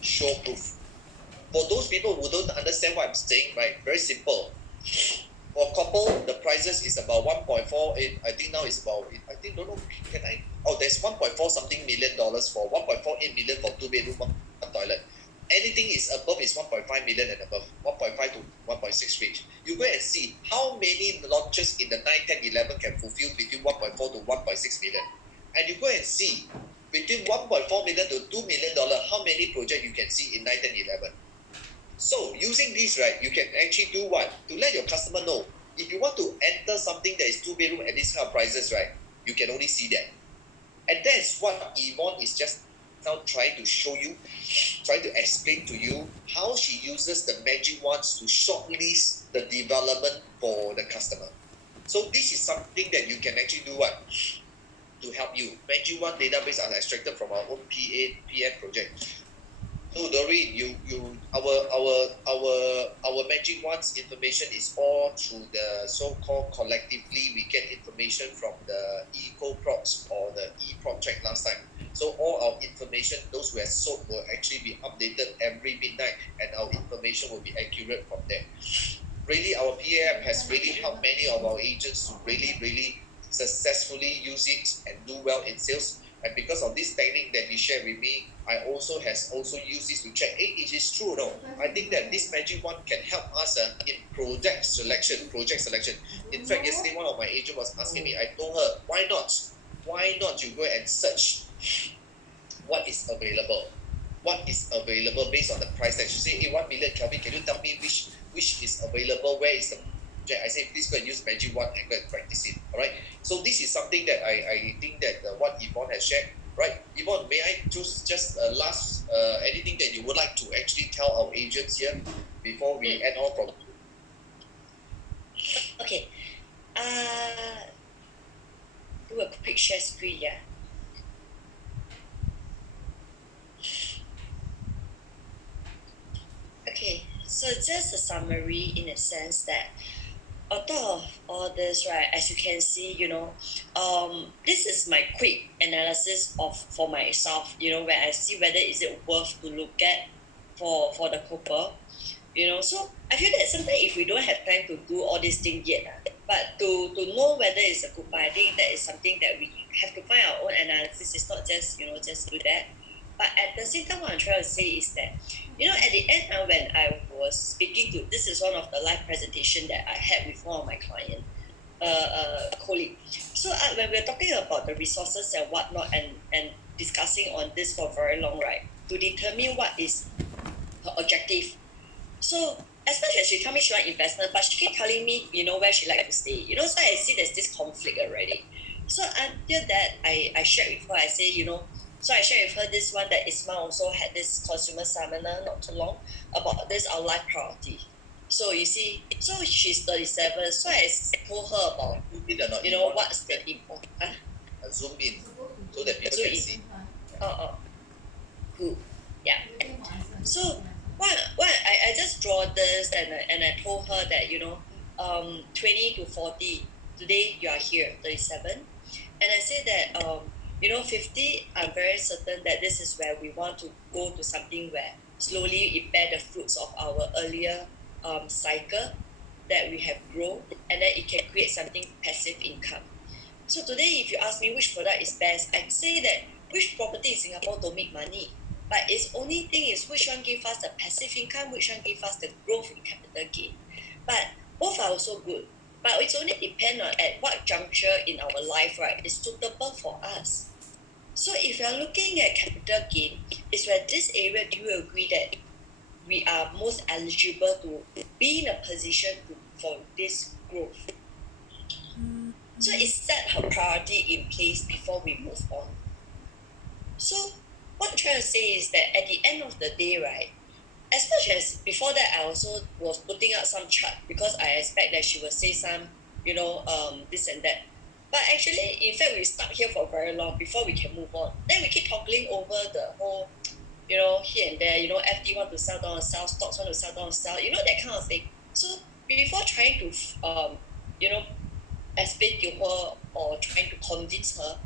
Show proof. For those people who don't understand what I'm saying, right? Very simple. For couple, the prices is about 1.48. I think now it's about, I think, don't know, can I? Oh, there's 1.4 something million dollars for 1.48 million for 2 bedroom, one toilet. Anything is above is 1.5 million and above, 1.5 to 1.6 range. You go and see how many launches in the 9, 10, 11 can fulfill between 1.4 to 1.6 million. And you go and see between 1.4 million to $2 million, how many projects you can see in 9, 10, 11. So using this, right, you can actually do what? To let your customer know, if you want to enter something that is 2 bedroom at this kind of prices, right, you can only see that. And that's what Yvonne is just now trying to show you, trying to explain to you how she uses the magic wands to shortlist the development for the customer. So this is something that you can actually do what? To help you. Magic wand database are extracted from our own PM project. So Doreen, our magic wands information is all through the so-called collectively we get information from the eco-props or the e-project last time. So all our information, those who have sold will actually be updated every midnight and our information will be accurate from there. Really, our PAM has really helped many of our agents to really successfully use it and do well in sales. And because of this technique that he shared with me, I also used this to check, hey, it is true or no? I think that this magic wand can help us in project selection. In fact, yesterday one of my agents was asking me, I told her, why not you go and search what is available? What is available based on the price that you say, hey, 1 million, Kelvin, can you tell me which is available, where is the project? I say, please go and use magic wand and go and practice it. All right. So this is something that I think that what Yvonne has shared, right? Yvonne, may I choose just last anything that you would like to actually tell our agents here before we end on from? Okay. Do a quick share screen, yeah. Okay, so just a summary in a sense that on top of all this, right, as you can see, this is my quick analysis for myself, where I see whether is it worth to look at for the couple, so I feel that sometimes if we don't have time to do all these things yet, but to know whether it's a good buy, I think that is something that we have to find our own analysis. It's not just, just do that. But at the same time, what I'm trying to say is that, at the end, when I was speaking to, this is one of the live presentation that I had with one of my client, colleague. So when we're talking about the resources and whatnot and discussing on this for very long, right, to determine what is her objective. So as much as she told me she want investment, but she keep telling me, where she like to stay. So I see there's this conflict already. So until that, I shared with her, I say, so I shared with her this one that Isma also had this consumer seminar not too long about this our life priority. So you see, so she's 37. So I told her about, what's the important. Zoom in so that people can see. Good. Yeah. So what I just draw this and I told her that 20 to 40 today you are here 37, and I say that 50 I'm very certain that this is where we want to go to something where slowly it bear the fruits of our earlier cycle that we have grown, and then it can create something passive income. So today if you ask me which product is best, I'd say that which property in Singapore don't make money, but its only thing is which one give us the passive income, which one give us the growth in capital gain. But both are also good. But it's only depend on at what juncture in our life, right, is suitable for us. So if you're looking at capital gain, is where this area do you agree that we are most eligible to be in a position for this growth? So it set her priority in place before we move on. So what I'm trying to say is that at the end of the day, right, as much as before that I also was putting out some chart because I expect that she will say some, this and that. But actually, in fact, we stuck here for very long before we can move on. Then we keep toggling over the whole, here and there, FD want to sell down, sell, stocks want to sell down, sell, that kind of thing. So before trying to, explain to her or trying to convince her,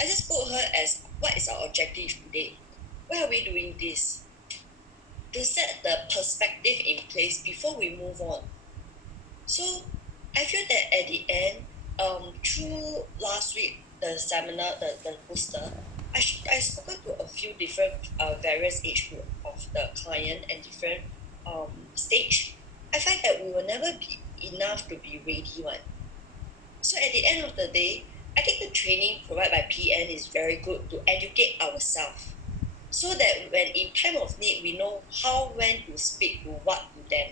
I just put her as what is our objective today? Why are we doing this? To set the perspective in place before we move on. So I feel that at the end, through last week, the seminar, the poster, I spoken to a few different various age group of the client and different stage. I find that we will never be enough to be ready one. So at the end of the day, I think the training provided by PN is very good to educate ourselves so that when in time of need, we know how, when to speak to what to them.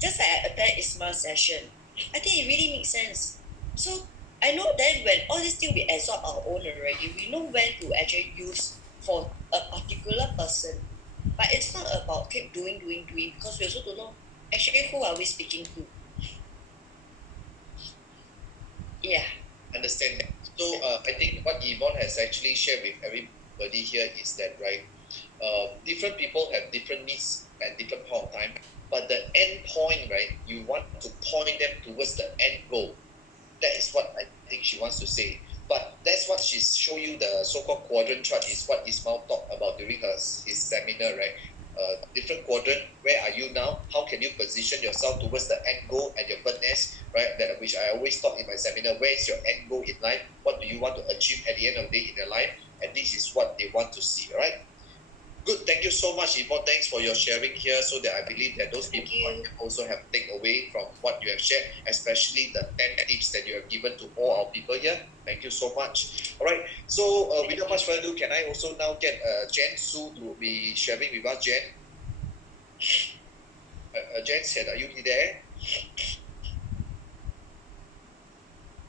Just like I attend ISMA session, I think it really makes sense. So I know then when all these things we absorb our own already, we know when to actually use for a particular person. But it's not about keep doing, because we also don't know actually who are we speaking to. Yeah. Understand. So I think what Yvonne has actually shared with everybody here is that, right, different people have different needs at different point of time, but the end point, right, you want to point them towards the end goal. That is what I think she wants to say. But that's what she's show you, the so-called quadrant chart is what Ismail talked about during his seminar, right? Different quadrant, where are you now? How can you position yourself towards the end goal and your bird nest, right? That which I always talk in my seminar. Where is your end goal in life? What do you want to achieve at the end of the day in your life? And this is what they want to see, right? Good. Thank you so much, Yvonne. Thanks for your sharing here, so that I believe that those people might also have take away from what you have shared, especially the 10 tips that you have given to all our people here. Thank you so much. All right. So without much further ado, can I also now get Jen Su to be sharing with us? Jen, Jen said, are you there?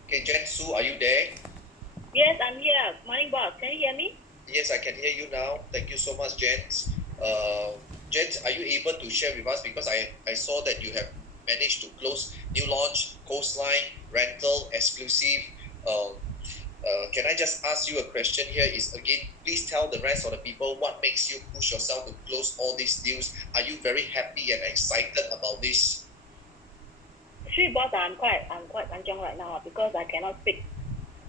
Okay, Jen Su, are you there? Yes, I'm here. Morning, boss. Can you hear me? Yes, I can hear you now. Thank you so much, Jens. Jens, are you able to share with us? Because I saw that you have managed to close new launch, coastline, rental, exclusive. Can I just ask you a question here? Is again, please tell the rest of the people what makes you push yourself to close all these deals. Are you very happy and excited about this? Actually, boss, I'm quite kanchiong right now because I cannot speak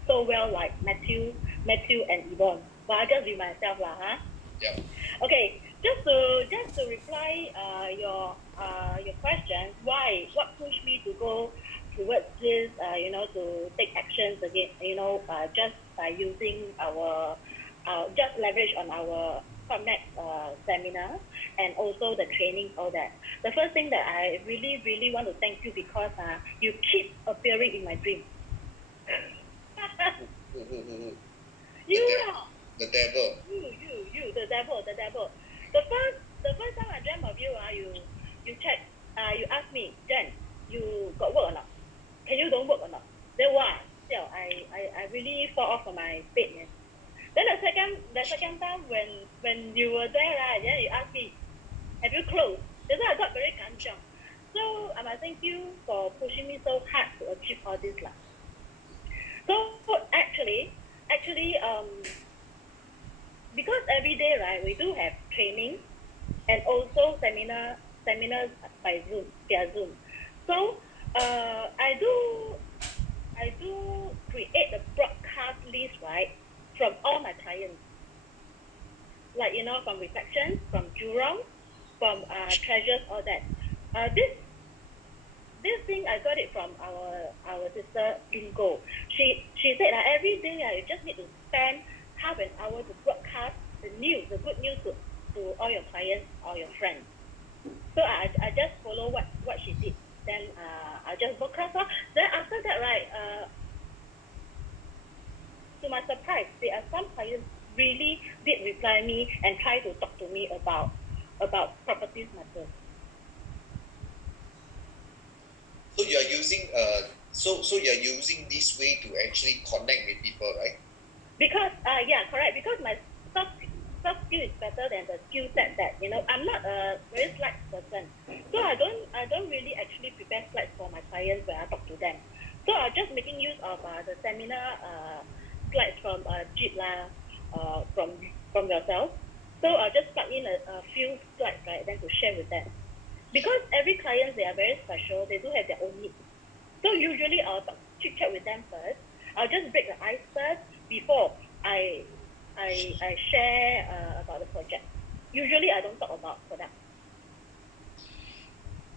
so well like Matthew and Yvonne. But I'll just be myself lah, huh? Yeah. Okay, just to reply your question, what pushed me to go towards this, to take actions again, just by using our just leverage on our PropNex seminar and also the training, all that. The first thing that I really, really want to thank you because you keep appearing in my dream. You know. The devil. You, the devil. The first time I dreamt of you, you check, you asked me, Jen, you got work or not? Can you don't work or not? Then why? Still, I really fall off from my bed. Yeah. Then the second time when you were there, right, then you asked me, have you closed? That's why I got very kanchiong. So I must thank you for pushing me so hard to achieve all this lah. So actually, because every day, right, we do have training and also seminars by Zoom, via Zoom. So I do create the broadcast list, right, from all my clients. Like, from Reflections, from Jurong, from Treasures, all that. This thing I got it from our sister Bingo. She said that every day you just need to spend half an hour to broadcast the good news to all your clients or your friends. So I just follow what she did. Then I just broadcast. Then after that, right, to my surprise, there are some clients really did reply me and try to talk to me about properties matters. So you're using so you're using this way to actually connect with people, right? Because yeah, correct. Because my soft skill is better than the skill set that I'm not a very slides person, so I don't really actually prepare slides for my clients when I talk to them. So I'm just making use of the seminar slides from Jeep from yourself. So I'll just plug in a few slides, right, then to share with them. Because every client, they are very special. They do have their own needs. So usually I'll chit chat with them first. I'll just break the ice first before I share about the project. Usually I don't talk about product.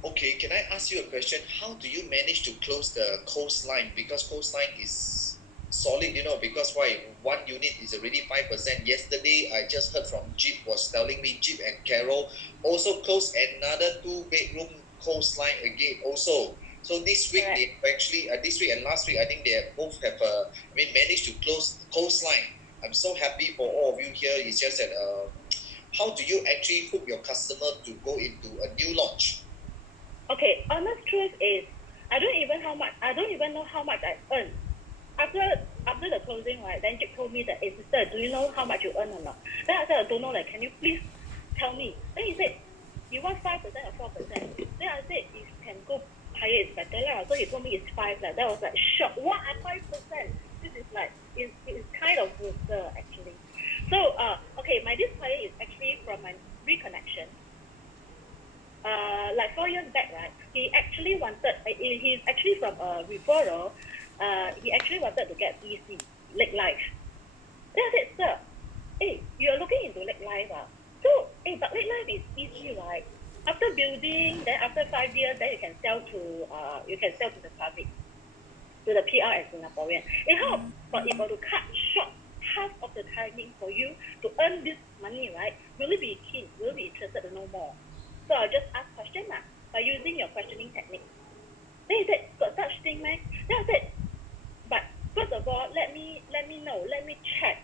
Okay, can I ask you a question? How do you manage to close the coastline? Because coastline is solid, because why? One unit is already 5%. Yesterday, I just heard from Jeep was telling me Jeep and Carol also closed another 2-bedroom coastline again also. So this week, Correct. they actually, this week and last week, I think they both have, managed to close coastline. I'm so happy for all of you here. It's just that, how do you actually hook your customer to go into a new launch? Okay, honest truth is, I don't even know how much I earn. After the closing, right, then Jake told me that, hey sister, do you know how much you earn or not? Then I said, I don't know, like, can you please tell me? Then he said, you want 5% or 4%? Then I said, if you can go higher, it's better. Lah. So he told me it's 5. Like, that was like, shocked. What at 5%? This is like, it's kind of booster, actually. So, okay, this client is actually from my reconnection. Like 4 years back, right? He actually wanted, he's actually from a referral. He actually wanted to get EC, Lake Life. Then I said, sir, hey, you're looking into Lake Life. So, hey, but Lake Life is easy, right? After building, then after 5 years, then you can sell to the public, to the PR and Singaporean. It helps for people to cut short half of the timing for you to earn this money, right? Will you be keen? Will you be interested to know more? So I'll just ask questions by using your questioning technique. Then he said, got such thing, man. Then I said, but first of all, let me know, let me check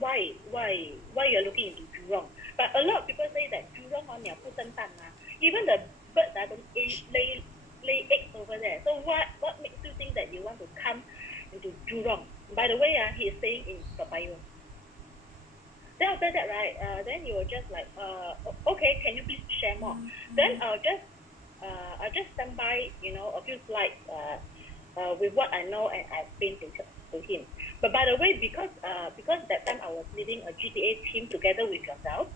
why you're looking into Jurong. But a lot of people say that Jurong on your even the birds don't lay eggs over there. So what makes you think that you want to come into Jurong? By the way, he is staying in Toa Payoh. Then after that, right, then you were just like, okay, can you please share more? Then I'll just stand by, a few slides with what I know and I explained to him. But by the way, because that time I was leading a GTA team together with yourself,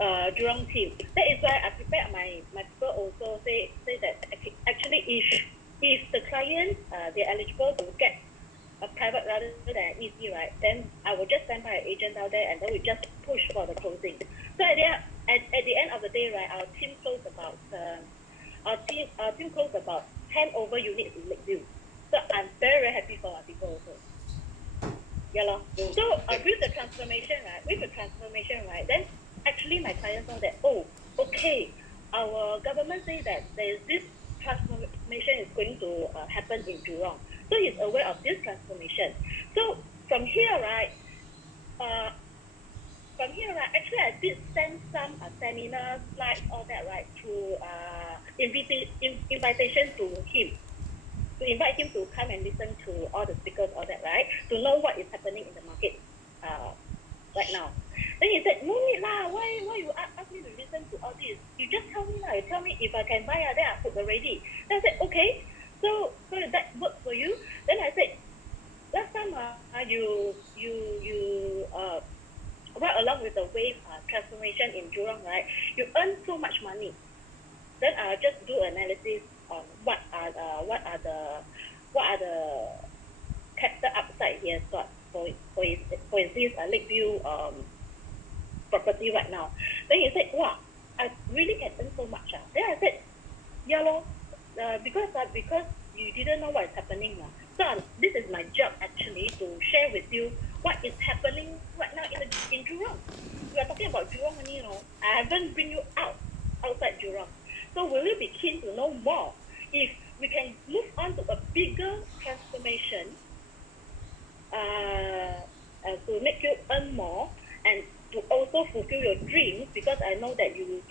Jurong team. That is why I prepared my people also say that actually if the client they're eligible to get a private rather than easy, right? Then I will just send by an agent out there and then we just push for the closing. So at the end of the day, right, our team closed about 10 over units in Lakeview. So I'm very, very happy for our people also. Yeah, lor. So with the transformation, right, then actually my clients know that, oh, okay, our government say that there is this transformation is going to happen in Jurong. So he's aware of this transformation. So from here, right, actually I did send some seminars, slides, all that, right, to invitation to him. To invite him to come and listen to all the speakers, all that, right? To know what is happening in the market right now. Then he said, no need lah, why you ask me to listen to all this? You just tell me lah, you tell me if I can buy, then I put already. Then I said, okay, so that works for you? Then I said, last time you right along with the wave transformation in Jurong, right? You earn so much money. Then I'll just do analysis on what are the capital upside he has got for his Lakeview property right now. Then he said, wow, I really can earn so much. Then I said, yeah lor, because you didn't know what is happening. So this is my job actually to share with you what is happening right now in Jurong. We are talking about Jurong only, I haven't bring you outside Jurong. So will you be keen to know more? If we can move on to a bigger transformation to make you earn more and to also fulfill your dreams, because I know that you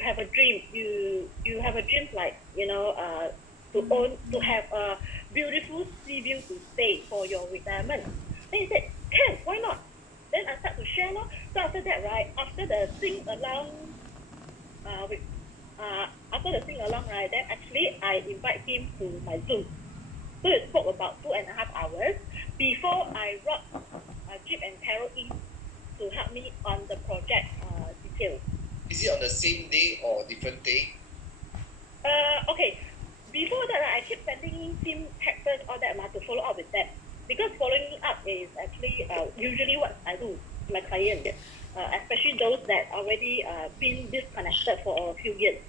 have a dream. You have a dream like to have a beautiful sea view to stay for your retirement. Then he said, can, why not? Then I start to share. So after that, right, after the sing along right, then actually I invite him to my Zoom. So we spoke about 2.5 hours before I brought Jeep and Carol in to help me on the project details. Is it on the same day or different day? Okay. Before that, I keep sending him texts, all that, to follow up with that. Because following up is actually usually what I do to my clients, especially those that already been disconnected for a few years.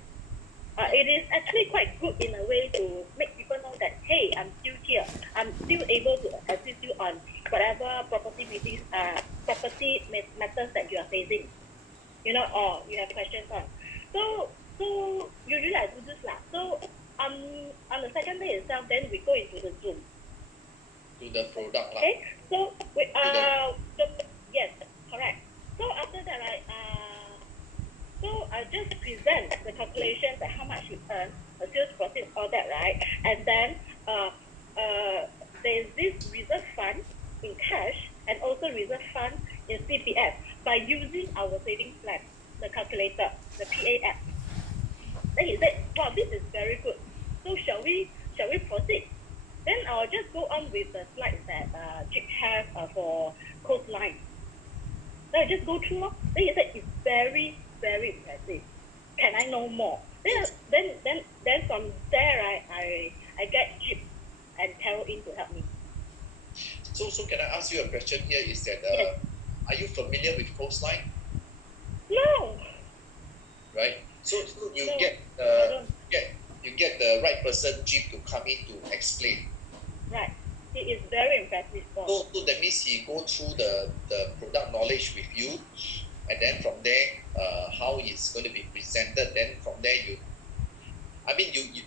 it is actually quite good in a way to make people know that, hey, I'm still here. I'm still able to assist you on whatever property matters that you are facing, or you have questions on. So usually I do this lah. So on the second day itself, then we go into the Zoom. To the product lah. Okay, so yes, correct. So after that, right, so I just present the calculations at how much you earn, the sales profit, all that, right? And then there's this reserve fund in cash and also reserve fund in CPF by using our savings plan, the calculator, the PA app. Then he said, wow, this is very good. So shall we proceed? Then I'll just go on with the slides that Chip has for coastline. Then I just go through. Then he said, it's very, very impressive. Can I know more? Then from there, I get Chip and Carol in to help me. So can I ask you a question here? Is that Yes. are you familiar with coastline? No. Right. So you No, get I don't. you get the right person, Jeep, to come in to explain. Right. It is very impressive. So that means he go through the product knowledge with you, and then from there, how it's going to be presented. Then from there, you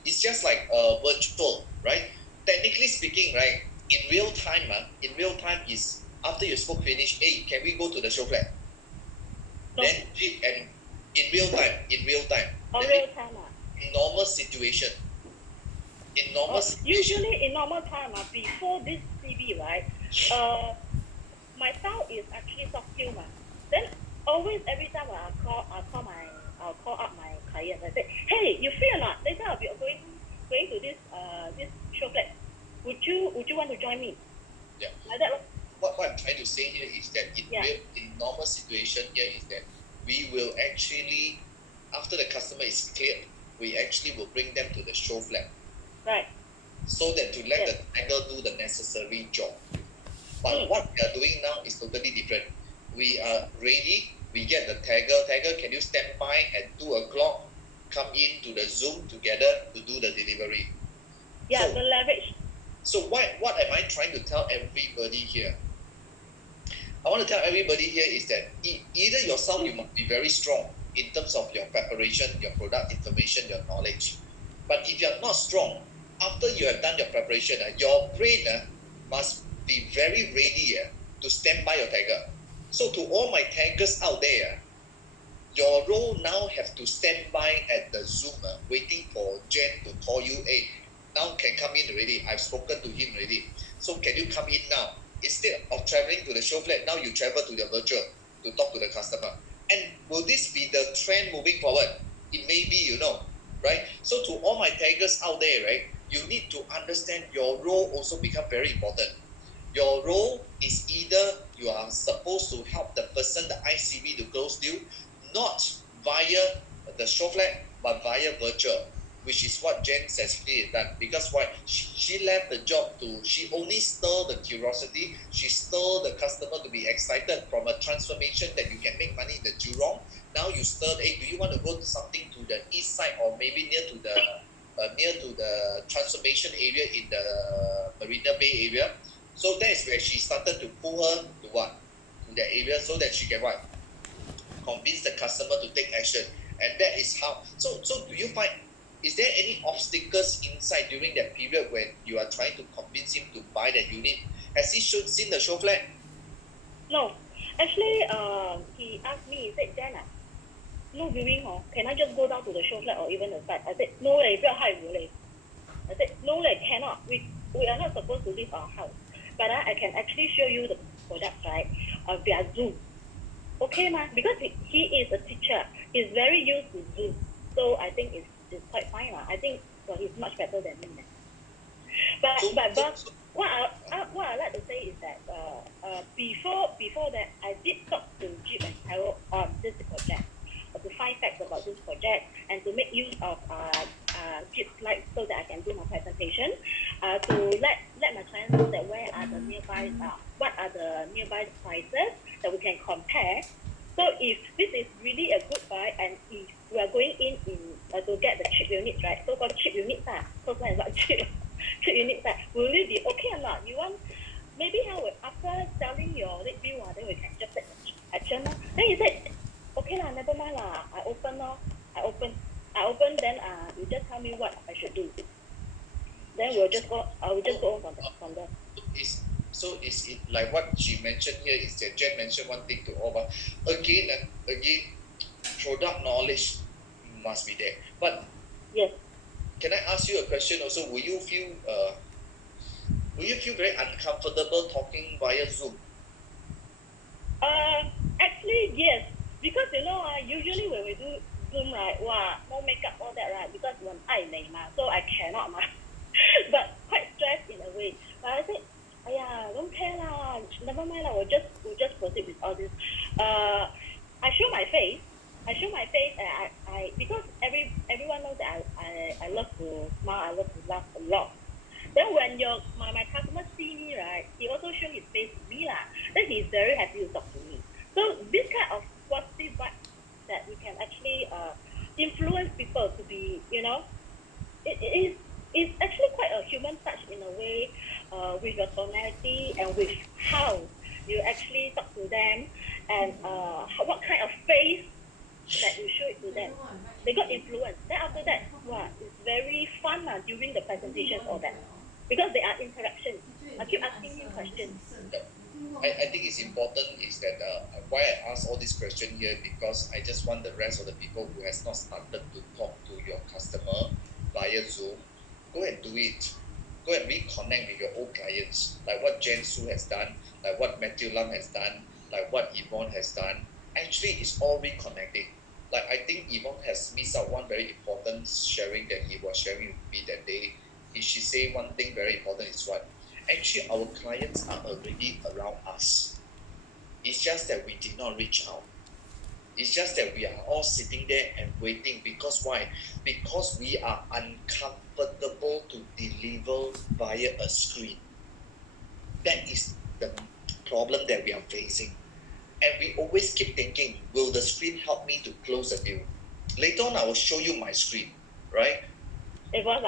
it's just like virtual, right? Technically speaking, right? In real time is after you spoke finish. Hey, can we go to the show flat? No. Then and in real time. Or That real means time. in normal situation. Usually in normal time, before this CB, right? My style is actually soft skill. Then always every time I'll call up my client and say, hey, you free or not? Later I'll be going to this show flat. Would you want to join me? Yeah. Like that. What I'm trying to say here is that in normal situation here is that we will actually, after the customer is cleared, we actually will bring them to the show flat. Right. So that to let the tagger do the necessary job. But what we are doing now is totally different. We are ready. We get the tagger. Tagger, can you stand by at 2 o'clock? Come in to the Zoom together to do the delivery. Yeah, So, the leverage. So what am I trying to tell everybody here? I want to tell everybody here is that either yourself, you must be very strong in terms of your preparation, your product information, your knowledge. But if you're not strong, after you have done your preparation, your brain must be very ready to stand by your tagger. So to all my taggers out there, your role now have to stand by at the Zoom, waiting for Jen to call you, hey, now can come in already. I've spoken to him already. So can you come in now? Instead of traveling to the show flat, now you travel to the virtual to talk to the customer. And will this be the trend moving forward? It may be, right? So to all my taggers out there, right, you need to understand your role also become very important. Your role is either you are supposed to help the person, the ICB, to close deal, not via the show flat, but via virtual, which is what Jen successfully done. Because why? She left the job she only stir the curiosity, she stir the customer to be excited from a transformation that you can make money in the Jurong. Now you stir, hey, do you want to go to something to the east side or maybe near to the transformation area in the Marina Bay area? So that is where she started to pull her to what? To that area so that she can what? Convince the customer to take action. And that is how. So do you find, is there any obstacles inside during that period when you are trying to convince him to buy that unit? Has he seen the show flat? No. Actually, he asked me, he said, Jana, no viewing, can I just go down to the show flat or even the site? I said, no, I said, no, cannot. We are not supposed to leave our house. But I can actually show you the product, right, via Zoom. Okay, ma? Because he is a teacher. He's very used to Zoom. So I think it's quite fine. I think he's much better than me. But what I like to say is that before that, I did talk to Jeep and Carol on this project to find facts about this project and to make use of Jeep's slides so that I can do my presentation. To let my clients know that where are the nearby, what are the nearby prices that we can compare. So if this is really a good buy and if we are going in to get the chip units, right? So called chip units, so called not chip units. Will it be okay or not? You want maybe after selling your late bill, then we can just take action. Then he said, okay lah, never mind lah. I open, then you just tell me what I should do. Then we'll just go. I will just go on from there. So is it like what she mentioned here? Is that Jen mentioned one thing to all, but again and again, product knowledge must be there. But yes, can I ask you a question also? Will you feel very uncomfortable talking via Zoom? Actually yes, because usually when we do Zoom, right, no makeup, all that, right? Because when I name so I cannot but quite stressed in a way. But I said, don't care lah, never mind lah. We'll just proceed with all this. I show my face. And I because everyone knows that I love to smile. I love to laugh a lot. Then when my customer see me, right, he also show his face to me lah. Then he's very happy to talk to me. So this kind of positive vibe that we can actually influence people to be, it's actually quite a human touch in a way, with your tonality and with how you actually talk to them, and what kind of face that you show it to them. They got influenced. Then after that, it's very fun during the presentations, all that, because there are interactions. I keep asking him questions. I think it's important is that why I ask all these questions here, because I just want the rest of the people who has not started to talk to your customer via Zoom, go and do it. Go and reconnect with your old clients, like what Jen Su has done, like what Matthew Lam has done, like what Yvonne has done. Actually, it's all reconnecting. Like I think Yvonne has missed out one very important sharing that he was sharing with me that day. She said one thing very important is what? Actually, our clients are already around us. It's just that we did not reach out. It's just that we are all sitting there and waiting. Because why? Because we are uncomfortable to deliver via a screen. That is the problem that we are facing. And we always keep thinking, will the screen help me to close a deal? Later on, I will show you my screen, right? It was.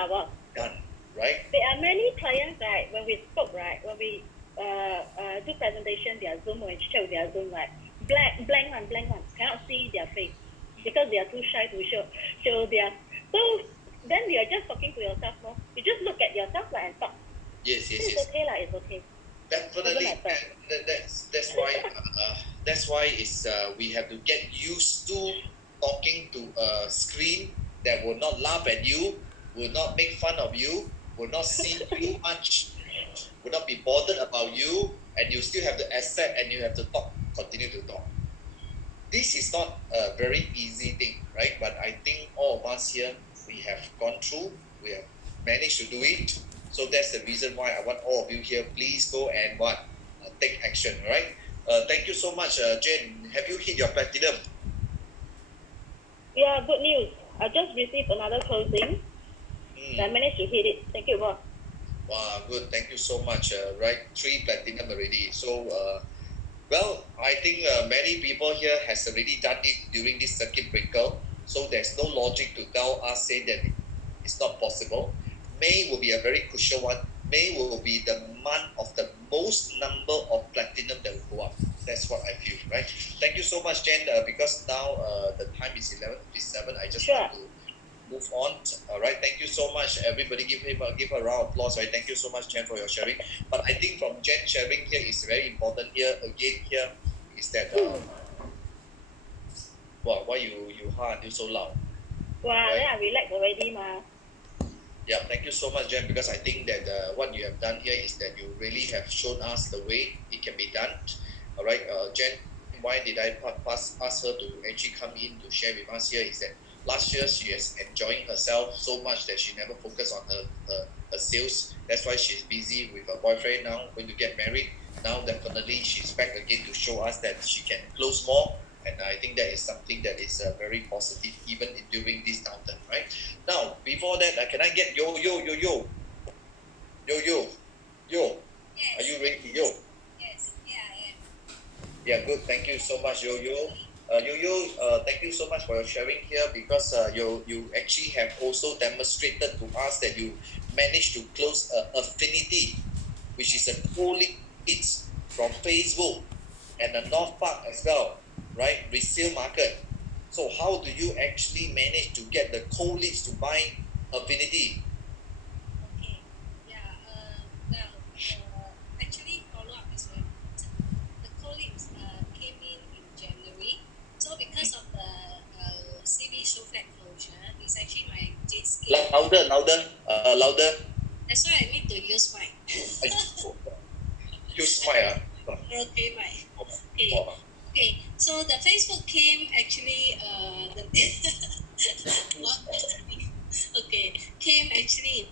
Done, right? There are many clients, right, when we spoke, right, when we do presentation, their Zoom, when we show their Zoom, right, blank one, cannot see their face because they are too shy to show their. So then you are just talking to yourself, no? You just look at yourself and talk. Yes. It's okay lah. It's okay. Definitely, that's why it's we have to get used to talking to a screen that will not laugh at you, will not make fun of you, will not see you much, will not be bothered about you, and you still have to accept and you have to continue to talk. This is not a very easy thing, right? But I think all of us here, we have gone through, we have managed to do it. So that's the reason why I want all of you here, please go and take action, right? Thank you so much, Jen. Have you hit your platinum? Yeah, good news. I just received another closing. I managed to hit it. Thank you, boss. Wow, good. Thank you so much. Right, 3 platinum already. So, well, I think many people here has already done it during this circuit breaker. So there's no logic to tell us, say that it's not possible. May will be a very crucial one. May will be the month of the most number of platinum that will go up. That's what I feel, right? Thank you so much, Jen, because now the time is 11:57. I just want to move on. All right, thank you so much. Everybody give her a round of applause, right? Thank you so much, Jen, for your sharing. But I think from Jen sharing here is very important here. Again, here is that why you until so loud? Wow, right? Then I relax already, ma. Yeah, thank you so much, Jen, because I think that what you have done here is that you really have shown us the way it can be done. All right, Jen, why did I ask her to actually come in to share with us here is that last year she is enjoying herself so much that she never focused on her sales. That's why she's busy with her boyfriend now, going to get married. Now definitely she's back again to show us that she can close more. And I think that is something that is very positive even during this downturn, right? Now, before that, can I get yo? Yes. Are you ready? Yo. Yes, yeah, I am. Yeah, good. Thank you so much, Yo. Thank you so much for your sharing here because you actually have also demonstrated to us that you managed to close a affinity, which is a co-leads from Facebook and the North Park as well, right? Resale market. So how do you actually manage to get the co-leads to buy affinity? Okay. Yeah. Actually, follow up is very important. The colleagues came in January. So because of the CV show flat closure, it's actually my jet ski. Louder. That's why I need to use mic. Use mic. Okay, mic. Okay. Wow. Okay. So the Facebook came actually okay, came actually